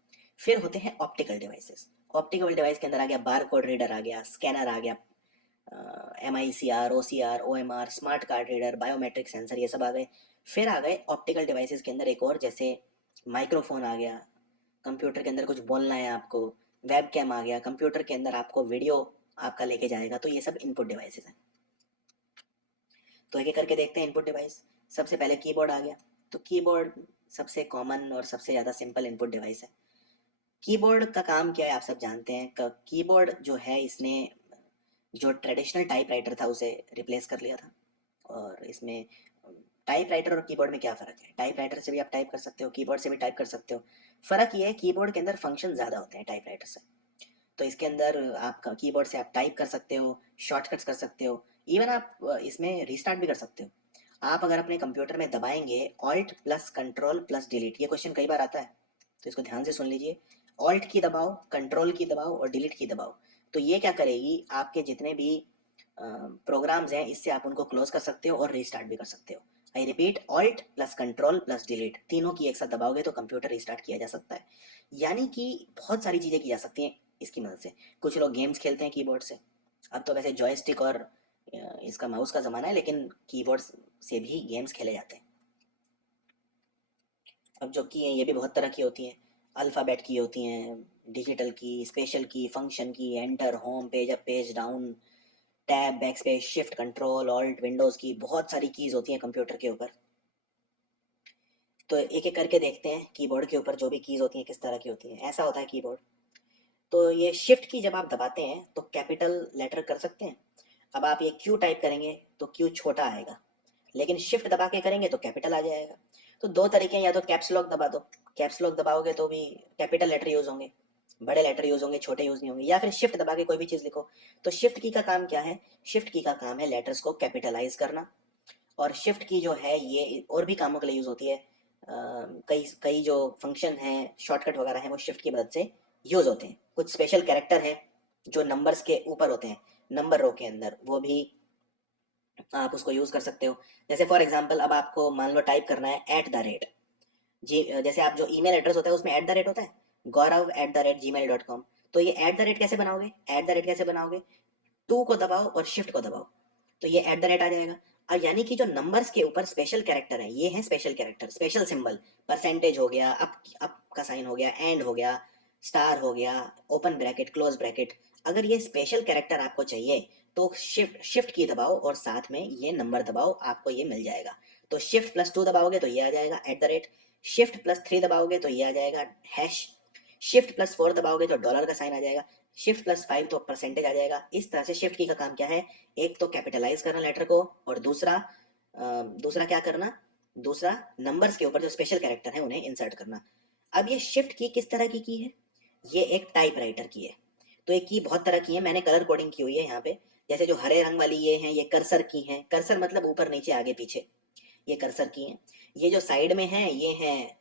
फिर होते हैं ऑप्टिकल डिवाइसेस। ऑप्टिकल डिवाइस के अंदर आ गया बार कोड रीडर, आ गया स्कैनर, आ गया MICR, OCR, OMR, smart card reader, biometric sensor, ये सब आ गए। फिर आ गए ऑप्टिकल डिवाइसेस के अंदर एक और, जैसे माइक्रोफोन आ गया, कंप्यूटर के अंदर कुछ बोलना है आपको। वेब कैम आ गया, कंप्यूटर के अंदर आपको वीडियो आपका लेके जाएगा। तो ये सब इनपुट डिवाइसेस हैं। तो एक एक करके देखते हैं इनपुट डिवाइस। सबसे पहले कीबोर्ड आ गया। तो कीबोर्ड सबसे कॉमन और सबसे ज़्यादा सिंपल इनपुट डिवाइस है। कीबोर्ड का काम क्या है आप सब जानते हैं। कीबोर्ड जो है इसने जो ट्रेडिशनल टाइपराइटर था उसे रिप्लेस कर लिया था। और इसमें टाइपराइटर और कीबोर्ड में क्या फ़र्क है? टाइपराइटर से भी आप टाइप कर सकते हो, कीबोर्ड से भी टाइप कर सकते हो। फ़र्क ये है कीबोर्ड के अंदर फंक्शन ज़्यादा होते हैं टाइपराइटर से। तो इसके अंदर आप कीबोर्ड से आप टाइप कर सकते हो, शॉर्टकट्स कर सकते हो, इवन आप इसमें रीस्टार्ट भी कर सकते हो। आप अगर अपने कंप्यूटर में दबाएंगे alt plus control plus delete, ये क्वेश्चन कई बार आता है तो इसको ध्यान से सुन लीजिए। ऑल्ट की दबाओ, कंट्रोल की दबाओ और डिलीट की दबाओ, तो ये क्या करेगी? आपके जितने भी प्रोग्राम्स हैं इससे आप उनको क्लोज कर सकते हो और रीस्टार्ट भी कर सकते हो। I repeat, alt plus control plus delete, तीनों की एक साथ दबाओगे तो कंप्यूटर रीस्टार्ट किया जा सकता है। यानी कि बहुत सारी चीज़ें की जा सकती हैं इसकी मदद से। कुछ लोग गेम्स खेलते हैं कीबोर्ड से। अब तो वैसे जॉयस्टिक और इसका माउस का ज़माना है, लेकिन कीबोर्ड से भी गेम्स खेले जाते हैं। अब जो की हैं ये भी बहुत तरह की होती हैं। अल्फ़ाबेट की होती हैं, डिजिटल की, स्पेशल की, फंक्शन की, enter, home, page up, page down, tab, backspace, shift, control, alt, Windows की, बहुत सारी कीज़ होती हैं कंप्यूटर के ऊपर। तो एक एक करके देखते हैं कीबोर्ड के ऊपर जो भी कीज़ होती हैं किस तरह की होती हैं। ऐसा होता है कीबोर्ड। तो ये शिफ्ट की जब आप दबाते हैं तो कैपिटल लेटर कर सकते हैं। अब आप ये क्यू टाइप करेंगे तो क्यू छोटा आएगा, लेकिन शिफ्ट दबा के करेंगे तो कैपिटल आ जाएगा। तो दो तरीके हैं, या तो कैप्स लॉक दबा दो, कैप्स लॉक दबाओगे तो भी कैपिटल लेटर यूज होंगे, बड़े लेटर यूज होंगे, छोटे यूज नहीं होंगे। या फिर शिफ्ट दबा के कोई भी चीज़ लिखो। तो शिफ्ट की का काम क्या है? शिफ्ट की का काम है लेटर्स को कैपिटलाइज करना। और शिफ्ट की जो है ये और भी कामों के लिए यूज होती है। कई कई जो फंक्शन हैं, शॉर्टकट वगैरह हैं, वो शिफ्ट की मदद से यूज होते हैं। कुछ स्पेशल कैरेक्टर हैं जो नंबर्स के ऊपर होते हैं, नंबर रो के अंदर, वो भी आप उसको यूज़ कर सकते हो। जैसे फॉर एग्जांपल अब आपको मान लो टाइप करना है एट द रेट जी, जैसे आप जो ईमेल एड्रेस होता है उसमें एट द रेट होता है, gaurav@gmail.com। तो ये एट द रेट कैसे बनाओगे, एट द रेट कैसे बनाओगे, टू को दबाओ और शिफ्ट को दबाओ, तो ये एट द रेट आ जाएगा। और यानी कि जो नंबर्स के ऊपर स्पेशल कैरेक्टर है, ये है special character, special symbol, percentage हो गया, अप का साइन हो गया, एंड हो गया, स्टार हो गया, ओपन ब्रैकेट, क्लोज ब्रैकेट। अगर ये स्पेशल कैरेक्टर आपको चाहिए तो शिफ्ट शिफ्ट की दबाओ और साथ में ये नंबर दबाओ, आपको ये मिल जाएगा। तो शिफ्ट प्लस टू दबाओगे तो ये आ जाएगा at the rate, shift plus three दबाओगे तो ये आ जाएगा हैश, शिफ्ट प्लस फोर दबाओगे तो डॉलर का साइन आ जाएगा, शिफ्ट प्लस फाइव तो परसेंटेज आ जाएगा। इस तरह से शिफ्ट की का काम क्या है, एक तो कैपिटलाइज करना लेटर को, और दूसरा क्या करना, दूसरा नंबर्स के ऊपर जो स्पेशल कैरेक्टर है उन्हें इंसर्ट करना। अब ये शिफ्ट की किस तरह की है, ये एक टाइप राइटर की है। तो एक की बहुत तरह की है, मैंने कलर कोडिंग की हुई है यहाँ पे। जैसे जो हरे रंग वाली ये हैं, ये कर्सर की हैं, कर्सर मतलब ऊपर नीचे आगे पीछे, ये कर्सर की हैं। ये जो साइड में है ये हैं,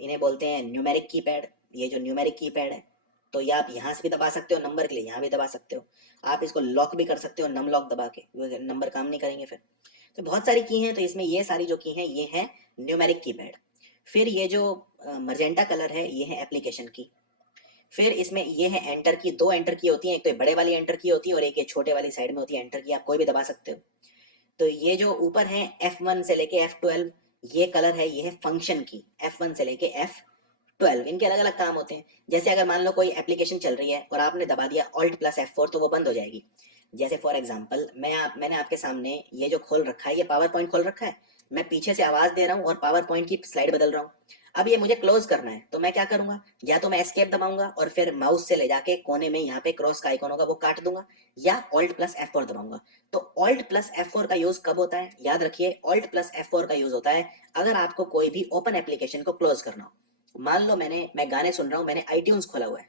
इन्हें बोलते हैं न्यूमेरिक कीपैड। ये जो न्यूमेरिक कीपैड है, तो ये आप यहाँ से भी दबा सकते हो नंबर के लिए, यहाँ भी दबा सकते हो। आप इसको लॉक भी कर सकते हो नम लॉक दबा के, नंबर काम नहीं करेंगे फिर। तो बहुत सारी की हैं, तो इसमें ये सारी जो की हैं ये है न्यूमेरिक कीपैड। फिर ये जो मजेंटा कलर है ये है एप्लीकेशन की। फिर इसमें ये है एंटर की, दो एंटर की होती है, एक तो ये बड़े वाली एंटर की होती है और एक ये छोटे वाली साइड में होती है एंटर की, आप कोई भी दबा सकते हो। तो ये जो ऊपर है F1 से लेके F12, ये कलर है, ये है फंक्शन की, F1 से लेके F12, इनके अलग अलग काम होते हैं। जैसे अगर मान लो कोई एप्लीकेशन चल रही है और आपने दबा दिया Alt प्लस F4 तो वो बंद हो जाएगी। जैसे फॉर एग्जांपल मैंने आपके सामने ये जो खोल रखा है, ये पावर पॉइंट खोल रखा है, मैं पीछे से आवाज दे रहा हूँ और पावर पॉइंट की स्लाइड बदल रहा हूँ। अब ये मुझे क्लोज करना है तो मैं क्या करूंगा, या तो मैं एस्केप दबाऊंगा और फिर माउस से ले जाके कोने में यहाँ पे क्रॉस का आइकन होगा वो काट दूंगा, या Alt प्लस F4 दबाऊंगा। तो Alt प्लस F4 का यूज कब होता है, याद रखिए Alt प्लस F4 का यूज होता है अगर आपको कोई भी ओपन एप्लीकेशन को क्लोज करना हो। मान लो मैं गाने सुन रहा हूँ, मैंने iTunes खोला हुआ है,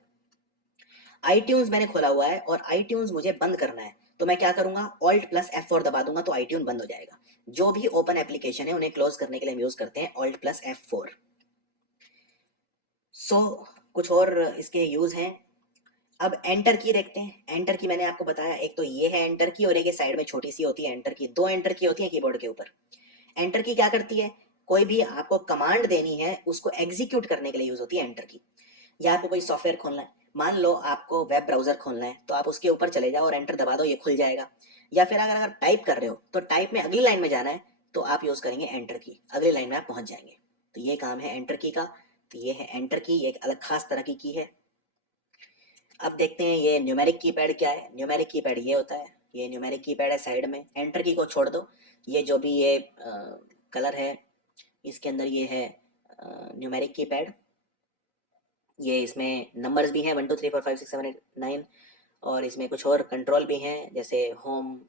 iTunes मैंने खोला हुआ है और iTunes मुझे बंद करना है, तो मैं क्या करूंगा, Alt प्लस F4 दबा दूंगा तो iTunes बंद हो जाएगा। जो भी ओपन एप्लीकेशन है उन्हें क्लोज करने के लिए हम यूज करते हैं Alt प्लस F4। सो कुछ और इसके यूज हैं। अब एंटर की देखते हैं। एंटर की मैंने आपको बताया, एक तो ये है एंटर की और एक साइड में छोटी सी होती है एंटर की, दो एंटर की होती है कीबोर्ड के ऊपर। एंटर की क्या करती है, कोई भी आपको कमांड देनी है उसको एग्जीक्यूट करने के लिए यूज होती है एंटर की। या आपको कोई सॉफ्टवेयर खोलना है, मान लो आपको वेब ब्राउजर खोलना है तो आप उसके ऊपर चले जाओ और एंटर दबा दो, ये खुल जाएगा। या फिर अगर टाइप कर रहे हो तो टाइप में अगली लाइन में जाना है तो आप यूज करेंगे एंटर की, अगली लाइन में आप पहुंच जाएंगे। तो ये काम है एंटर की का। तो ये है एंटर की, ये एक अलग खास तरह की है। अब देखते हैं ये न्यूमेरिक कीपैड क्या है। न्यूमेरिक कीपैड ये होता है, ये न्यूमेरिक कीपैड है साइड में, एंटर की को छोड़ दो। ये जो भी ये कलर है इसके अंदर ये है न्यूमेरिक कीपैड। ये इसमें नंबर्स भी हैं 1 2 3 4 5 6 7 8 9, और इसमें कुछ और कंट्रोल भी हैं जैसे home,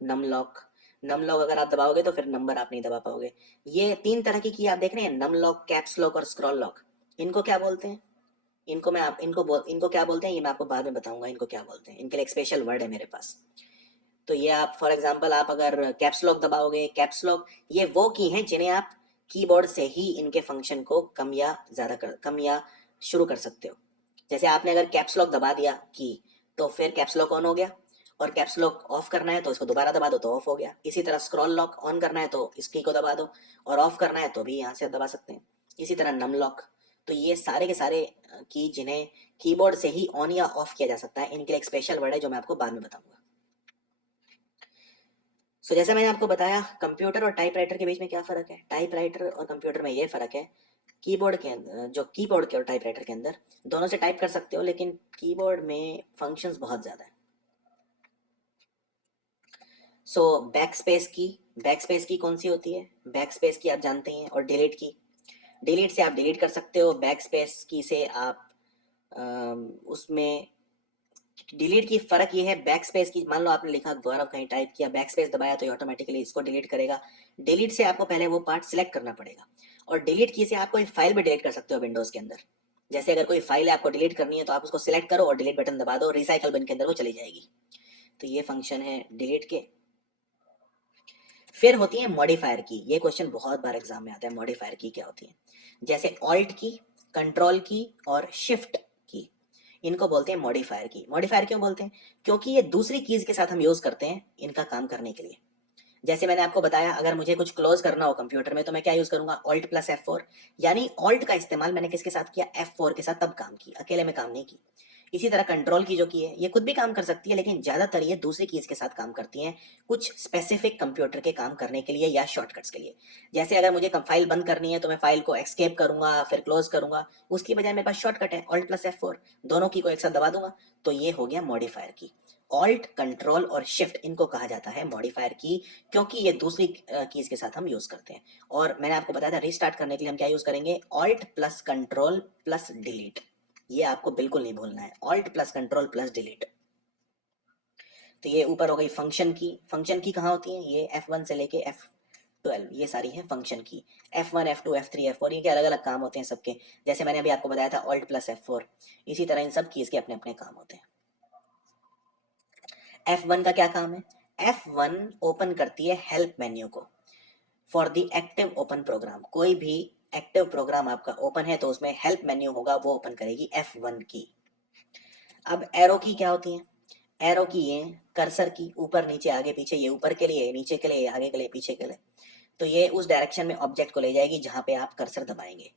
num lock. Num lock अगर आप दबाओगे तो फिर नंबर आप नहीं दबा पाओगे। ये तीन तरह की आप देख रहे हैं, नम लॉक, कैप्स लॉक और स्क्रॉल लॉक। इनको क्या बोलते हैं, इनको क्या बोलते हैं ये मैं आपको बाद में बताऊंगा इनको क्या बोलते हैं, इनके लिए एक स्पेशल वर्ड है मेरे पास। तो ये आप फॉर एग्जांपल आप अगर कैप्स लॉक दबाओगे, कैप्स लॉक ये वो की हैं जिन्हें आप कीबोर्ड से ही इनके फंक्शन को कम या शुरू कर सकते हो। जैसे आपने अगर कैप्स लॉक दबा दिया की तो फिर कैप्स लॉक ऑन हो गया, और कैप्स लॉक ऑफ करना है तो इसको दोबारा दबा दो तो ऑफ हो गया। इसी तरह स्क्रॉल लॉक ऑन करना है तो इस की को दबा दो, और ऑफ करना है तो भी यहाँ से दबा सकते हैं। इसी तरह नम लॉक। तो ये सारे के सारे की जिन्हें कीबोर्ड से ही ऑन या ऑफ किया जा सकता है, इनके लिए एक स्पेशल वर्ड है जो मैं आपको बाद में बताऊंगा। सो जैसे मैंने आपको बताया कंप्यूटर और टाइपराइटर के बीच में क्या फ़र्क है, टाइपराइटर और कंप्यूटर में ये फ़र्क है, कीबोर्ड के अंदर जो कीबोर्ड के और टाइपराइटर के अंदर दोनों से टाइप कर सकते हो, लेकिन कीबोर्ड में फंक्शंस बहुत ज़्यादा है। सो बैक स्पेस की कौन सी होती है, बैक स्पेस की आप जानते हैं, और डिलीट की, डिलीट से आप डिलीट कर सकते हो, बैक स्पेस की से आप उसमें डिलीट की फर्क ये है, बैक स्पेस की मान लो आपने लिखा गौरव कहीं टाइप किया, बैक स्पेस दबाया तो ये ऑटोमेटिकली इसको डिलीट करेगा। डिलीट से आपको पहले वो पार्ट सिलेक्ट करना पड़ेगा, और डिलीट की से आप कोई फाइल भी डिलीट कर सकते हो विंडोज के अंदर। जैसे अगर कोई फाइल है आपको डिलीट करनी है तो आप उसको सिलेक्ट करो और डिलीट बटन दबा दो, रिसाइकल बिन के अंदर वो चली जाएगी। तो ये फंक्शन है डिलीट के। फिर होती है मॉडिफायर की, ये क्वेश्चन बहुत बार एग्जाम में आता है, मॉडिफायर की क्या होती है। जैसे ऑल्ट की, कंट्रोल की और शिफ्ट की, इनको बोलते हैं मॉडिफायर की। मॉडिफायर क्यों बोलते हैं, क्योंकि ये दूसरी कीज के साथ हम यूज करते हैं इनका काम करने के लिए। जैसे मैंने आपको बताया, अगर मुझे कुछ क्लोज करना हो कंप्यूटर में तो मैं क्या यूज करूंगा, ऑल्ट प्लस F4। यानी ऑल्ट का इस्तेमाल मैंने किसके साथ किया, F4 के साथ तब काम की, अकेले में काम नहीं की। इसी तरह कंट्रोल की जो की है ये खुद भी काम कर सकती है, लेकिन ज्यादातर ये दूसरी कीज के साथ काम करती हैं, कुछ स्पेसिफिक कंप्यूटर के काम करने के लिए या शॉर्टकट्स के लिए। जैसे अगर मुझे फाइल बंद करनी है तो मैं फाइल को एक्सकेप करूंगा फिर क्लोज करूंगा, उसकी बजाय मेरे पास शॉर्टकट है ऑल्ट प्लस F4, दोनों की को एक साथ दबा दूंगा। तो ये हो गया मॉडिफायर की। ऑल्ट, कंट्रोल और शिफ्ट इनको कहा जाता है मॉडिफायर की, क्योंकि ये दूसरी कीज के साथ हम यूज करते हैं। और मैंने आपको बताया था रीस्टार्ट करने के लिए हम क्या यूज करेंगे, alt plus control plus delete. ये आपको बिल्कुल नहीं भूलना है, alt plus control plus delete. तो ये ऊपर हो गई फंक्शन की। फंक्शन की कहाँ होती है, ये F1 से लेके F12 ये सारी है फंक्शन की। F1 F2 F3 F4 इनके अलग अलग काम होते हैं सबके। जैसे मैंने अभी आपको बताया था ऑल्ट प्लस F4, इसी तरह इन सब कीज के अपने अपने काम होते हैं। F1 का क्या काम है, F1 ओपन करती है हेल्प मेन्यू को for the active open program. कोई भी एक्टिव प्रोग्राम आपका ओपन है तो उसमें हेल्प मेन्यू होगा, वो ओपन करेगी F1 की। अब एरो की क्या होती है, एरो की ये कर्सर की, ऊपर नीचे आगे पीछे, ये ऊपर के लिए, नीचे के लिए, आगे के लिए, पीछे के लिए। तो ये उस डायरेक्शन में ऑब्जेक्ट को ले जाएगी जहां पे आप कर्सर दबाएंगे,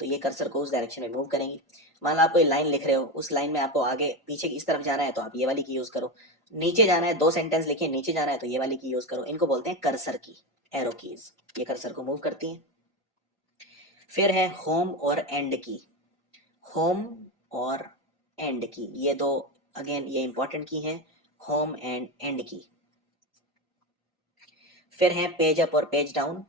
तो ये कर्सर को उस डायरेक्शन में मूव करेंगी। मान लो आप कोई लाइन लिख रहे हो, उस लाइन में आपको आगे पीछे इस तरफ जाना है तो आप ये वाली की यूज करो, नीचे जाना है, 2 सेंटेंस लिखे नीचे जाना है तो ये वाली की यूज करो। इनको बोलते हैं कर्सर की, एरो कीज, ये कर्सर को मूव करती हैं। फिर है होम और एंड की। होम और एंड की, ये दो अगेन ये इंपॉर्टेंट की हैं, होम एंड एंड की। फिर है पेज अप और पेज डाउन।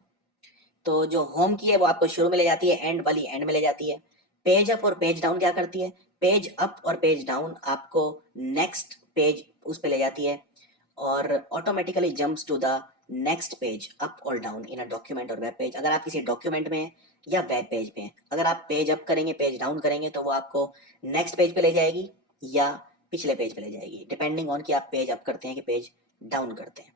तो जो होम की है वो आपको शुरू में ले जाती है, एंड वाली एंड में ले जाती है। पेज अप और पेज डाउन क्या करती है, पेज अप और पेज डाउन आपको नेक्स्ट पेज उस पे ले जाती है, और automatically jumps to the next page up और डाउन इन अ डॉक्यूमेंट और वेब पेज। अगर आप किसी डॉक्यूमेंट में हैं या वेब पेज पे हैं, अगर आप पेज अप करेंगे पेज डाउन करेंगे तो वो आपको नेक्स्ट पेज पे ले जाएगी या पिछले पेज पे ले जाएगी, डिपेंडिंग ऑन कि आप पेज अप करते हैं कि पेज डाउन करते हैं।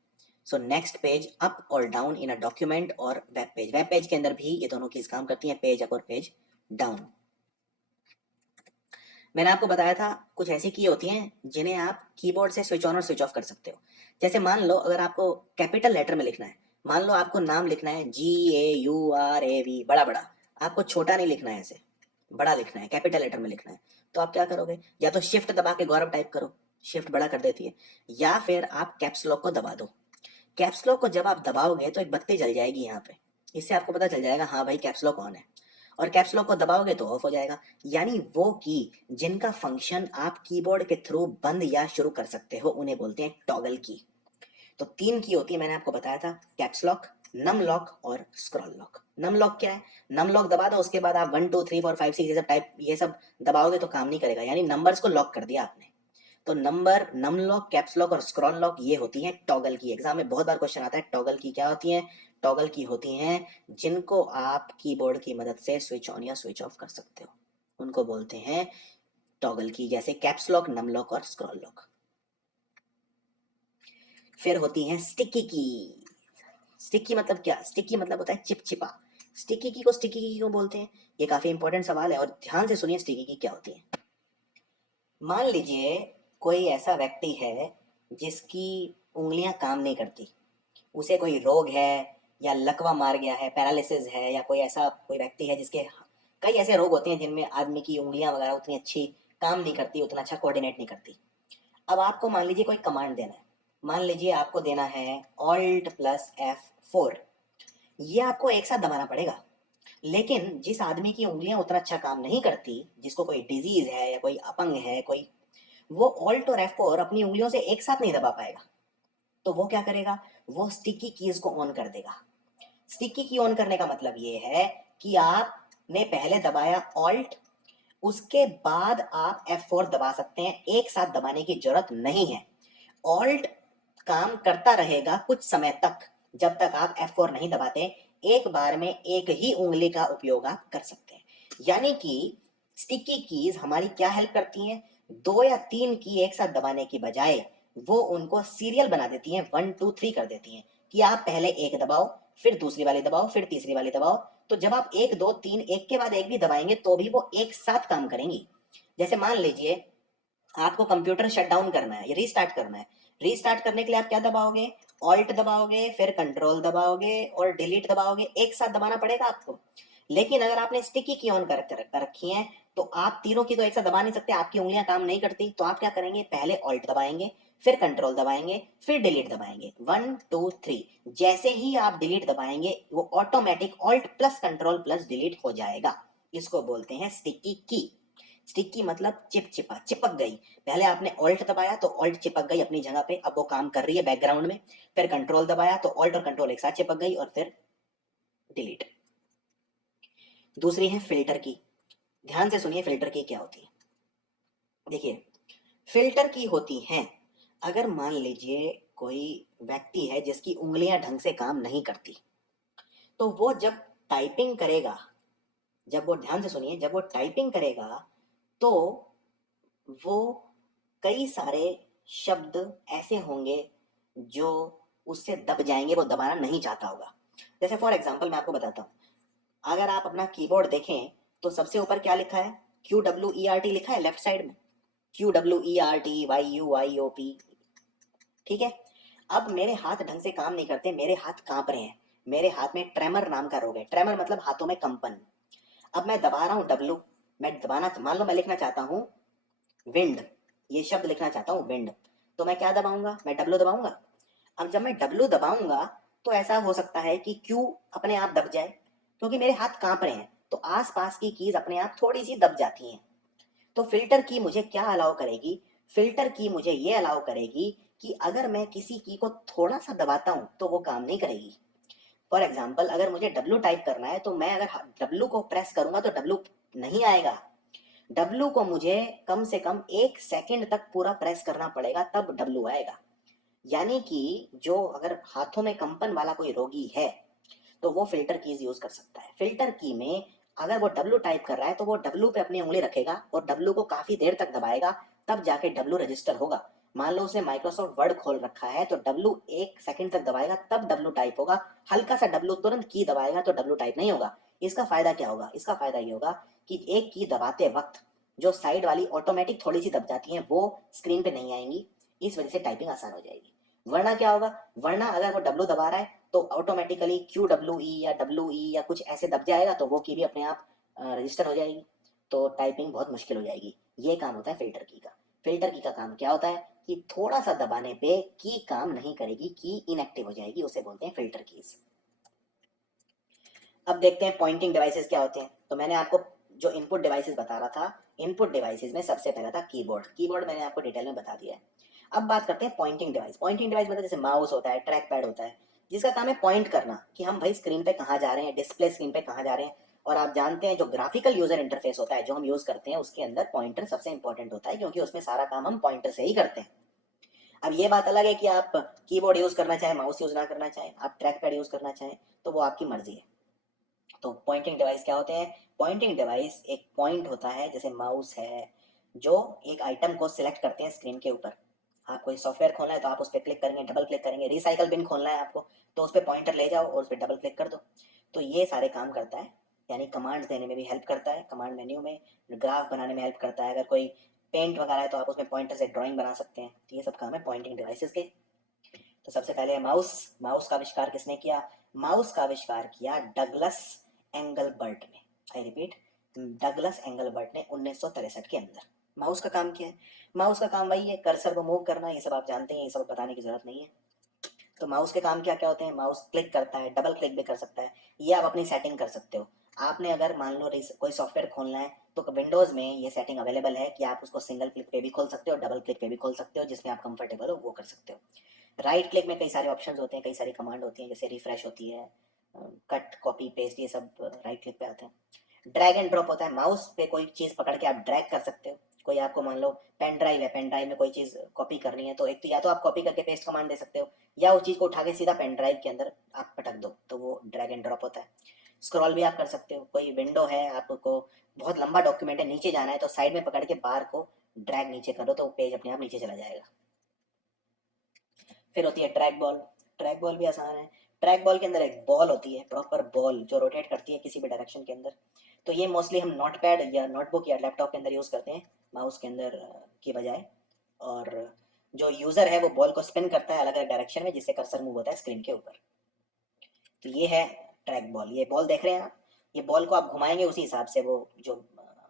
सो नेक्स्ट पेज अप और डाउन इन अ डॉक्यूमेंट और वेब पेज। वेब पेज के अंदर भी ये दोनों कीज काम करती हैं, पेज अप और पेज डाउन। मैंने आपको बताया था कुछ ऐसी की होती हैं जिन्हें आप कीबोर्ड से स्विच ऑन और स्विच ऑफ कर सकते हो। जैसे मान लो अगर आपको कैपिटल लेटर में लिखना है, मान लो आपको नाम लिखना है GAURAV, बड़ा बड़ा, आपको छोटा नहीं लिखना है, ऐसे बड़ा लिखना है, कैपिटल लेटर में लिखना है, तो आप क्या करोगे, या तो शिफ्ट दबा के गौरव टाइप करो, शिफ्ट बड़ा कर देती है, या फिर आप कैप्स लॉक को दबा दो। कैप्स लॉक को जब आप दबाओगे तो एक बत्ती जल जाएगी यहाँ पे, इससे आपको पता चल जाएगा हाँ भाई कैप्स लॉक ऑन है, और कैप्स लॉक को दबाओगे तो ऑफ हो जाएगा। यानी वो की जिनका फंक्शन आप कीबोर्ड के थ्रू बंद या शुरू कर सकते हो उन्हें बोलते हैं टॉगल की। तो 3 की होती है, मैंने आपको बताया था, कैप्स लॉक, नम लॉक और स्क्रॉल लॉक। नम लॉक क्या है, नम लॉक दबा दो, उसके बाद आप 1 2 3 4 5 6 ये सब टाइप ये सब दबाओगे तो काम नहीं करेगा, यानी नंबर्स को लॉक कर दिया आपने। तो number, num lock, caps lock और स्क्रॉल लॉक ये होती हैं टॉगल की। एग्जाम में बहुत बार क्वेश्चन आता है टॉगल की क्या होती है। टॉगल की होती हैं जिनको आप कीबोर्ड की मदद से स्विच ऑन या स्विच ऑफ कर सकते हो, उनको बोलते हैं टॉगल की, जैसे कैप्स लॉक, नम लॉक और स्क्रॉल लॉक। फिर होती हैं स्टिकी की। स्टिकी मतलब क्या, स्टिकी मतलब होता है चिपचिपा। स्टिकी की को स्टिकी की क्यों बोलते हैं, ये काफी इंपॉर्टेंट सवाल है, और ध्यान से सुनिए स्टिकी की क्या होती है। मान लीजिए कोई ऐसा व्यक्ति है जिसकी उंगलियां काम नहीं करती, उसे कोई रोग है या लकवा मार गया है, पैरालिसिस है, या कोई ऐसा कोई व्यक्ति है जिसके कई ऐसे रोग होते हैं जिनमें आदमी की उंगलियां वगैरह उतनी अच्छी काम नहीं करती, उतना अच्छा कोऑर्डिनेट नहीं करती। अब आपको मान लीजिए कोई कमांड देना है, मान लीजिए आपको देना है ऑल्ट प्लस F4, ये आपको एक साथ दबाना पड़ेगा। लेकिन जिस आदमी की उंगलियां उतना अच्छा काम नहीं करती, जिसको कोई डिजीज है या कोई अपंग है कोई, वो ऑल्ट और F4 अपनी उंगलियों से एक साथ नहीं दबा पाएगा। तो वो क्या करेगा, वो स्टिकी कीज को ऑन कर देगा। स्टिकी की ऑन करने का मतलब ये है कि आपने पहले दबाया ऑल्ट, उसके बाद आप F4 दबा सकते हैं, एक साथ दबाने की जरूरत नहीं है। ऑल्ट काम करता रहेगा कुछ समय तक, जब तक आप F4 नहीं दबाते, एक बार में एक ही उंगली का उपयोग आप कर सकते हैं। यानी कि स्टिकी कीज हमारी क्या हेल्प करती हैं, 2 या 3 की एक साथ दबाने की बजाय वो उनको सीरियल बना देती हैं, 1 2 3 कर देती हैं, कि आप पहले एक दबाओ, फिर दूसरी वाली दबाओ, फिर तीसरी वाली दबाओ। तो जब आप 1 2 3 एक के बाद एक भी दबाएंगे तो भी वो एक साथ काम करेंगी। जैसे मान लीजिए आपको कंप्यूटर शट डाउन करना है या रीस्टार्ट करना है, रीस्टार्ट करने के लिए आप क्या दबाओगे, ऑल्ट दबाओगे, फिर कंट्रोल दबाओगे और डिलीट दबाओगे, एक साथ दबाना पड़ेगा आपको। लेकिन अगर आपने स्टिकी की ऑन कर रखी है तो आप तीनों की तो एक साथ दबा नहीं सकते, आपकी उंगलियां काम नहीं करती, तो आप क्या करेंगे, पहले ऑल्ट दबाएंगे, फिर कंट्रोल दबाएंगे, फिर डिलीट दबाएंगे, 1 2 3। जैसे ही आप डिलीट दबाएंगे वो automatic alt plus control plus delete हो जाएगा। इसको बोलते हैं स्टिकी की। स्टिकी मतलब चिपचिपा, चिपक गई। पहले आपने ऑल्ट दबाया तो ऑल्ट चिपक गई अपनी जगह पे, अब वो काम कर रही है बैकग्राउंड में। फिर कंट्रोल दबाया तो ऑल्ट और कंट्रोल एक साथ चिपक गई, और फिर डिलीट। दूसरी है फिल्टर की। ध्यान से सुनिए फिल्टर की क्या होती है। देखिए, फिल्टर की होती है, अगर मान लीजिए कोई व्यक्ति है जिसकी उंगलियां ढंग से काम नहीं करती, तो वो जब टाइपिंग करेगा, जब वो, ध्यान से सुनिए, जब वो टाइपिंग करेगा तो वो कई सारे शब्द ऐसे होंगे जो उससे दब जाएंगे, वो दबाना नहीं चाहता होगा। जैसे फॉर एग्जांपल मैं आपको बताता हूँ, अगर आप अपना कीबोर्ड देखें तो सबसे ऊपर क्या लिखा है, QWERT लिखा है लेफ्ट साइड में, QWERTYUYOP। ठीक है, अब मेरे हाथ ढंग से काम नहीं करते, मेरे हाथ कांप रहे हैं, मेरे हाथ में ट्रेमर नाम का रोग है। ट्रेमर मतलब हाथों में कंपन। अब मैं दबा रहा हूँ डब्लू, मैं दबाना, मान लो मैं लिखना चाहता हूँ विंड, ये शब्द लिखना चाहता हूँ विंड, तो मैं क्या दबाऊंगा, मैं डब्लू दबाऊंगा। अब जब मैं डब्लू दबाऊंगा तो ऐसा हो सकता है कि क्यू अपने आप दब जाए, क्योंकि मेरे हाथ कांप रहे हैं, तो आसपास की कीज अपने आप थोड़ी सी दब जाती हैं। तो फिल्टर की मुझे क्या अलाउ करेगी, फिल्टर की मुझे ये अलाउ करेगी कि अगर मैं किसी की को थोड़ा सा दबाता हूं तो वो काम नहीं करेगी। फॉर एग्जाम्पल, अगर मुझे डब्लू टाइप करना है तो मैं अगर डब्लू को प्रेस करूंगा तो डब्लू नहीं आएगा। डब्लू को मुझे कम से कम 1 सेकंड तक पूरा प्रेस करना पड़ेगा, तब डब्लू आएगा। यानी कि जो अगर हाथों में कंपन वाला कोई रोगी है तो वो फिल्टर कीज यूज कर सकता है। फिल्टर की में अगर वो डब्लू टाइप कर रहा है तो वो डब्लू पे अपनी उंगली रखेगा और डब्लू को काफी देर तक दबाएगा, तब जाके डब्लू रजिस्टर होगा। मान लो उसने माइक्रोसॉफ्ट वर्ड खोल रखा है तो डब्लू 1 सेकंड तक दबाएगा, तब डब्लू टाइप होगा। हल्का सा डब्लू तुरंत की दबाएगा तो डब्लू टाइप नहीं होगा। इसका फायदा क्या होगा, इसका फायदा ये होगा कि एक की दबाते वक्त जो साइड वाली ऑटोमेटिक थोड़ी सी दब जाती है वो स्क्रीन पे नहीं आएंगी, इस वजह से टाइपिंग आसान हो जाएगी। वरना क्या होगा, वरना अगर वो डब्लू दबा रहा है तो ऑटोमेटिकली QWE या WE या कुछ ऐसे दब जाएगा, तो वो की भी अपने आप रजिस्टर हो जाएगी, तो टाइपिंग बहुत मुश्किल हो जाएगी। ये काम होता है फिल्टर की का। फिल्टर की का काम क्या होता है कि थोड़ा सा दबाने पे की काम नहीं करेगी, की इनएक्टिव हो जाएगी, उसे बोलते हैं फिल्टर कीज। अब देखते हैं पॉइंटिंग डिवाइसेस क्या होते हैं। तो मैंने आपको जो इनपुट डिवाइसेस बता रहा था, इनपुट डिवाइसेस में सबसे पहला था कीबोर्ड। कीबोर्ड मैंने आपको डिटेल में बता दिया है। अब बात करते हैं पॉइंटिंग डिवाइस। पॉइंटिंग डिवाइस मतलब जैसे माउस होता है, ट्रैक पैड होता है, जिसका काम है पॉइंट करना कि हम भाई स्क्रीन पे कहाँ जा रहे हैं, डिस्प्ले स्क्रीन पे कहाँ जा रहे हैं। और आप जानते हैं जो ग्राफिकल यूजर इंटरफेस होता है जो हम यूज करते हैं, उसके अंदर पॉइंटर सबसे इंपॉर्टेंट होता है, क्योंकि उसमें सारा काम हम पॉइंटर से ही करते हैं। अब ये बात अलग है कि आप कीबोर्ड यूज करना चाहें, माउस यूज ना करना चाहें, आप ट्रैक पैड यूज करना चाहें, तो वो आपकी मर्जी है। तो पॉइंटिंग डिवाइस क्या होते हैं, पॉइंटिंग डिवाइस एक पॉइंट होता है, जैसे माउस है, जो एक आइटम को सिलेक्ट करते हैं स्क्रीन के ऊपर। आप कोई सॉफ्टवेयर खोलना है तो आप उस पर क्लिक करेंगे, डबल क्लिक करेंगे, रिसाइकल बिन खोलना है आपको तो उस पर पॉइंटर ले जाओ और उस पर डबल क्लिक कर दो, तो ये सारे काम करता है। यानी कमांड्स देने में भी हेल्प करता है, कमांड मेन्यू में ग्राफ बनाने में हेल्प करता है। अगर कोई पेंट वगैरह है तो आप उसमें पॉइंटर से ड्राइंग बना सकते हैं। तो ये सब काम है पॉइंटिंग डिवाइसेस के। तो सबसे पहले माउस। माउस का आविष्कार किसने किया, माउस का आविष्कार किया डगलस एंगलबर्ट ने। आई रिपीट, डगलस एंगलबर्ट ने 1963 के अंदर। माउस का काम क्या है, माउस का काम वही है, कर्सर को मूव करना, ये सब आप जानते हैं, ये सब बताने की जरूरत नहीं है। तो माउस के काम क्या क्या होते हैं, माउस क्लिक करता है, डबल क्लिक भी कर सकता है, ये आप अपनी सेटिंग कर सकते हो। आपने अगर मान लो कोई सॉफ्टवेयर खोलना है तो विंडोज में ये सेटिंग अवेलेबल है कि आप उसको सिंगल क्लिक पे भी खोल सकते हो, डबल क्लिक पे भी खोल सकते हो, जिसमें आप कंफर्टेबल हो वो कर सकते हो। राइट क्लिक में कई सारे ऑप्शंस होते हैं, कई सारी कमांड होती हैं, जैसे रिफ्रेश होती है, कट, कॉपी, पेस्ट, ये सब राइट क्लिक पे आते हैं। ड्रैग एंड ड्रॉप होता है, माउस पे कोई चीज़ पकड़ के आप ड्रैग कर सकते हो। कोई आपको मान लो पेन ड्राइव है, पेन ड्राइव में कोई चीज़ कॉपी करनी है तो एक तो या तो आप कॉपी करके पेस्ट कमांड दे सकते हो, या उस चीज़ को उठा के सीधा पेन ड्राइव के अंदर आप पटक दो, तो वो ड्रैग एंड ड्रॉप होता है। स्क्रॉल भी आप कर सकते हो, कोई विंडो है, आपको बहुत लंबा डॉक्यूमेंट है, नीचे जाना है तो साइड में पकड़ के बार को ड्रैग नीचे करो तो पेज अपने आप नीचे चला जाएगा। फिर होती है ट्रैक बॉल। ट्रैक बॉल भी आसान है। ट्रैक बॉल के अंदर एक बॉल होती है, प्रॉपर बॉल, जो रोटेट करती है किसी भी डायरेक्शन के अंदर। तो ये मोस्टली हम नोट पैड या नोटबुक या लैपटॉप के अंदर यूज़ करते हैं, माउस के अंदर की बजाय। और जो यूजर है वो बॉल को स्पिन करता है अलग अलग डायरेक्शन में, जिससे कर्सर मूव होता है स्क्रीन के ऊपर। तो ये है ट्रैक बॉल। ये बॉल देख रहे हैं आप, ये बॉल को आप घुमाएंगे उसी हिसाब से वो जो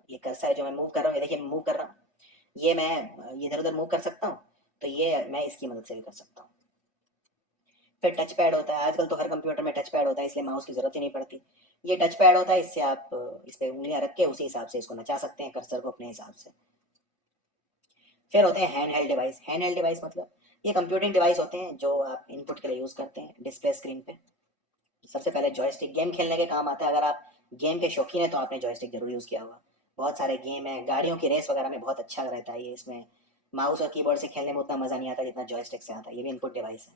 ये कर्सर है जो मैं मूव कर रहा हूँ, ये देखिए मूव कर रहा हूँ, ये मैं ये इधर उधर मूव कर सकता हूँ, तो ये मैं इसकी मदद से भी कर सकता हूँ। फिर टच पैड होता है, आजकल तो हर कंप्यूटर में टच पैड होता है, इसलिए माउस की जरूरत ही नहीं पड़ती। ये टच पैड होता है, इससे आप इस पे उंगलियां रख के उसी हिसाब से इसको नचा सकते हैं कर्सर को अपने हिसाब से। फिर होते हैं hand held device. Hand held device मतलब ये कंप्यूटिंग डिवाइस होते हैं जो आप इनपुट के लिए यूज़ करते हैं डिस्प्ले स्क्रीन पे। सबसे पहले जॉयस्टिक गेम खेलने के काम आता है। अगर आप गेम के शौकीन हैं तो आपने जॉयस्टिक जरूर यूज़ किया होगा। बहुत सारे गेम है, गाड़ियों की रेस वगैरह में बहुत अच्छा रहता है ये। इसमें माउस और कीबोर्ड से खेलने में उतना मज़ा नहीं आता जितना जॉयस्टिक से आता है। ये भी इनपुट डिवाइस है।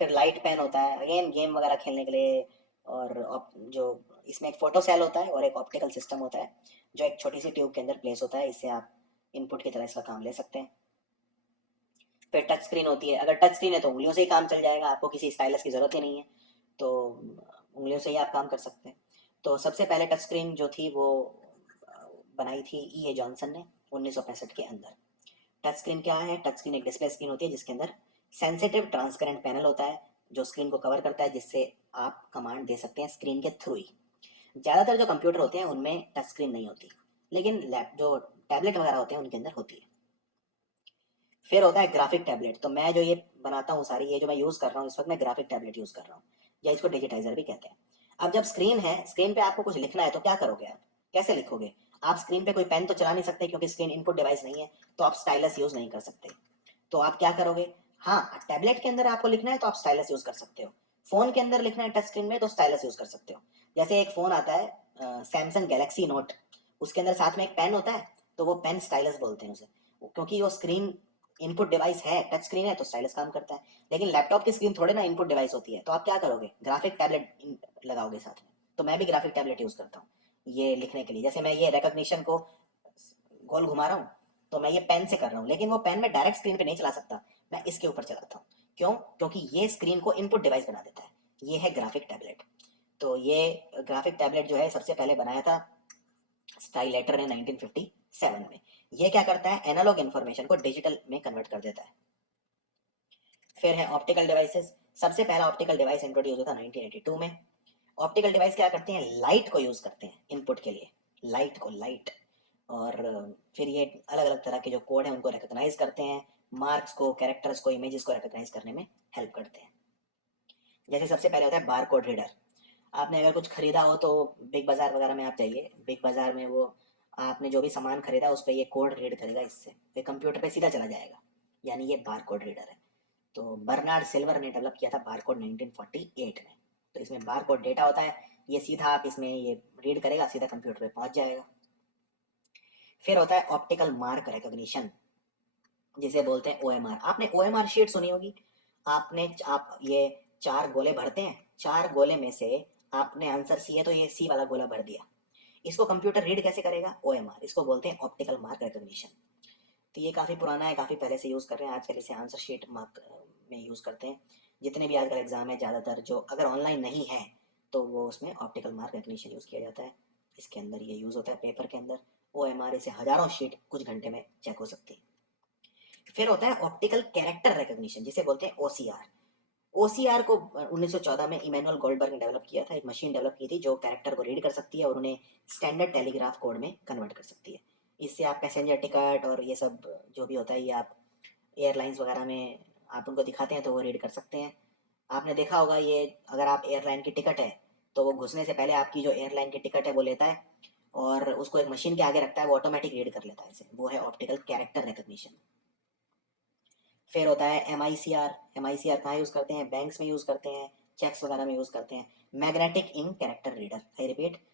फिर लाइट पेन होता है, अगेन गेम वगैरह खेलने के लिए। और जो इसमें एक फोटो सेल होता है और एक ऑप्टिकल सिस्टम होता है जो एक छोटी सी ट्यूब के अंदर प्लेस होता है, इससे आप इनपुट की तरह इसका काम ले सकते हैं। फिर टच स्क्रीन होती है। अगर टच स्क्रीन है तो उंगलियों से ही काम चल जाएगा, आपको किसी स्टाइलस की ज़रूरत ही नहीं है, तो उंगलियों से ही आप काम कर सकते हैं। तो सबसे पहले टच स्क्रीन जो थी वो बनाई थी ई ए जॉनसन ने 1965 के अंदर। टच स्क्रीन क्या है? टच स्क्रीन एक डिस्प्ले स्क्रीन होती है जिसके अंदर सेंसिटिव ट्रांसपेरेंट पैनल होता है जो स्क्रीन को कवर करता है, जिससे आप कमांड दे सकते हैं स्क्रीन के थ्रू ही। ज़्यादातर जो कंप्यूटर होते हैं उनमें टच स्क्रीन नहीं होती, लेकिन लैप जो टैबलेट वगैरह होते हैं उनके अंदर होती है। फिर होता है ग्राफिक टैबलेट। तो मैं जो ये बनाता हूँ सारी, ये जो मैं यूज़ कर रहा हूँ इस वक्त, मैं ग्राफिक टैबलेट यूज़ कर रहा हूँ, या इसको डिजिटाइजर भी कहते हैं। अब जब स्क्रीन है, स्क्रीन पे आपको कुछ लिखना है तो क्या करोगे आप? कैसे लिखोगे? आप स्क्रीन पे कोई पेन तो चला नहीं सकते क्योंकि स्क्रीन इनपुट डिवाइस नहीं है, तो आप स्टाइलस यूज़ नहीं कर सकते। तो आप क्या करोगे? हाँ, टैबलेट के अंदर आपको लिखना है तो आप स्टाइलस यूज़ कर सकते हो। फ़ोन के अंदर लिखना है टच स्क्रीन में तो स्टाइलस यूज़ कर सकते हो। जैसे एक फ़ोन आता है सैमसंग गैलेक्सी नोट, उसके अंदर साथ में एक पेन होता है, तो वो पेन स्टाइलस बोलते हैं उसे, क्योंकि वो स्क्रीन इनपुट डिवाइस है, टच स्क्रीन है तो स्टाइलस काम करता है। लेकिन लैपटॉप की स्क्रीन थोड़े ना इनपुट डिवाइस होती है, तो आप क्या करोगे? ग्राफिक टैबलेट लगाओगे साथ में। तो मैं भी ग्राफिक टैबलेट यूज़ करता हूँ ये लिखने के लिए। जैसे मैं ये रिकॉग्निशन को गोल घुमा रहा हूँ तो मैं ये पेन से कर रहा हूँ, लेकिन वो पेन मैं डायरेक्ट स्क्रीन पे नहीं चला सकता, मैं इसके ऊपर चलाता हूँ। क्यों? क्योंकि ये स्क्रीन को इनपुट डिवाइस बना देता है। ये है ग्राफिक टैबलेट। तो ये ग्राफिक टैबलेट जो है सबसे पहले बनाया था स्टाइलेटर ने 1957 में। ये क्या करता है? एनालॉग इन्फॉर्मेशन को डिजिटल में कन्वर्ट कर देता है। फिर है ऑप्टिकल डिवाइसेस। सबसे पहला ऑप्टिकल डिवाइस इंट्रोड्यूस हुआ था 1982 में। ऑप्टिकल डिवाइस क्या करते हैं? लाइट को यूज़ करते हैं इनपुट के लिए, लाइट। और फिर ये अलग अलग तरह के जो कोड हैं उनको रिकॉग्नाइज करते हैं, मार्क्स को, कैरेक्टर्स को, इमेजेस को रिकॉग्नाइज करने में हेल्प करते हैं। जैसे सबसे पहले होता है बार कोड रीडर। आपने अगर कुछ खरीदा हो तो बिग बाज़ार वगैरह में आप जाइए, बिग बाज़ार में वो आपने जो भी सामान खरीदा उस पर ये कोड रीड करेगा, इससे फिर कंप्यूटर पे सीधा चला जाएगा, यानी ये बार कोड रीडर है। तो बर्नार्ड सिल्वर ने डेवलप किया था बारकोड 1948 में। तो इसमें बारकोड डेटा होता है, ये सीधा आप इसमें ये रीड करेगा, सीधा कंप्यूटर पे पहुंच जाएगा। फिर होता है ऑप्टिकल मार्क रिकॉग्निशन, जिसे बोलते हैं ओएमआर। आपने ओएमआर शीट सुनी होगी। आप ये 4 गोले भरते हैं, 4 गोले में से आपने आंसर सी है तो ये सी वाला गोला भर दिया। इसको कंप्यूटर रीड कैसे करेगा? ओएमआर। इसको बोलते हैं ऑप्टिकल मार्क रिकॉग्निशन। तो ये काफ़ी पुराना है, काफ़ी पहले से यूज़ कर रहे हैं, आजकल इसे आंसर शीट मार्क में यूज़ करते हैं। जितने भी आजकल एग्जाम है ज़्यादातर जो अगर ऑनलाइन नहीं है तो वो उसमें ऑप्टिकल मार्क रिकग्निशन यूज़ किया जाता है। इसके अंदर ये यूज़ होता है पेपर के अंदर। ओ एम आर से हज़ारों शीट कुछ घंटे में चेक हो सकती है। फिर होता है ऑप्टिकल कैरेक्टर रिकग्निशन, जिसे बोलते हैं ओ सी आर। ओ सी आर को 1914 में इमैनुअल गोल्डबर्ग ने डेवलप किया था। एक मशीन डेवलप की थी जो कैरेक्टर को रीड कर सकती है और उन्हें स्टैंडर्ड टेलीग्राफ कोड में कन्वर्ट कर सकती है। इससे आप पैसेंजर टिकट और ये सब जो भी होता है ये आप एयरलाइंस वगैरह में आप उनको दिखाते हैं तो वो रीड कर सकते हैं। आपने देखा होगा ये, अगर आप एयरलाइन की टिकट है तो वो घुसने से पहले आपकी जो एयरलाइन की टिकट है वो लेता है और उसको एक मशीन के आगे रखता है, वो ऑटोमेटिक रीड कर लेता है इसे। वो है ऑप्टिकल कैरेक्टर रिकग्निशन। फिर होता है एम आई सी आर। एम आई सी आर कहाँ यूज़ करते हैं? बैंक्स में यूज़ करते हैं, चेक्स वगैरह में यूज़ करते हैं। Magnetic ink character reader. I repeat,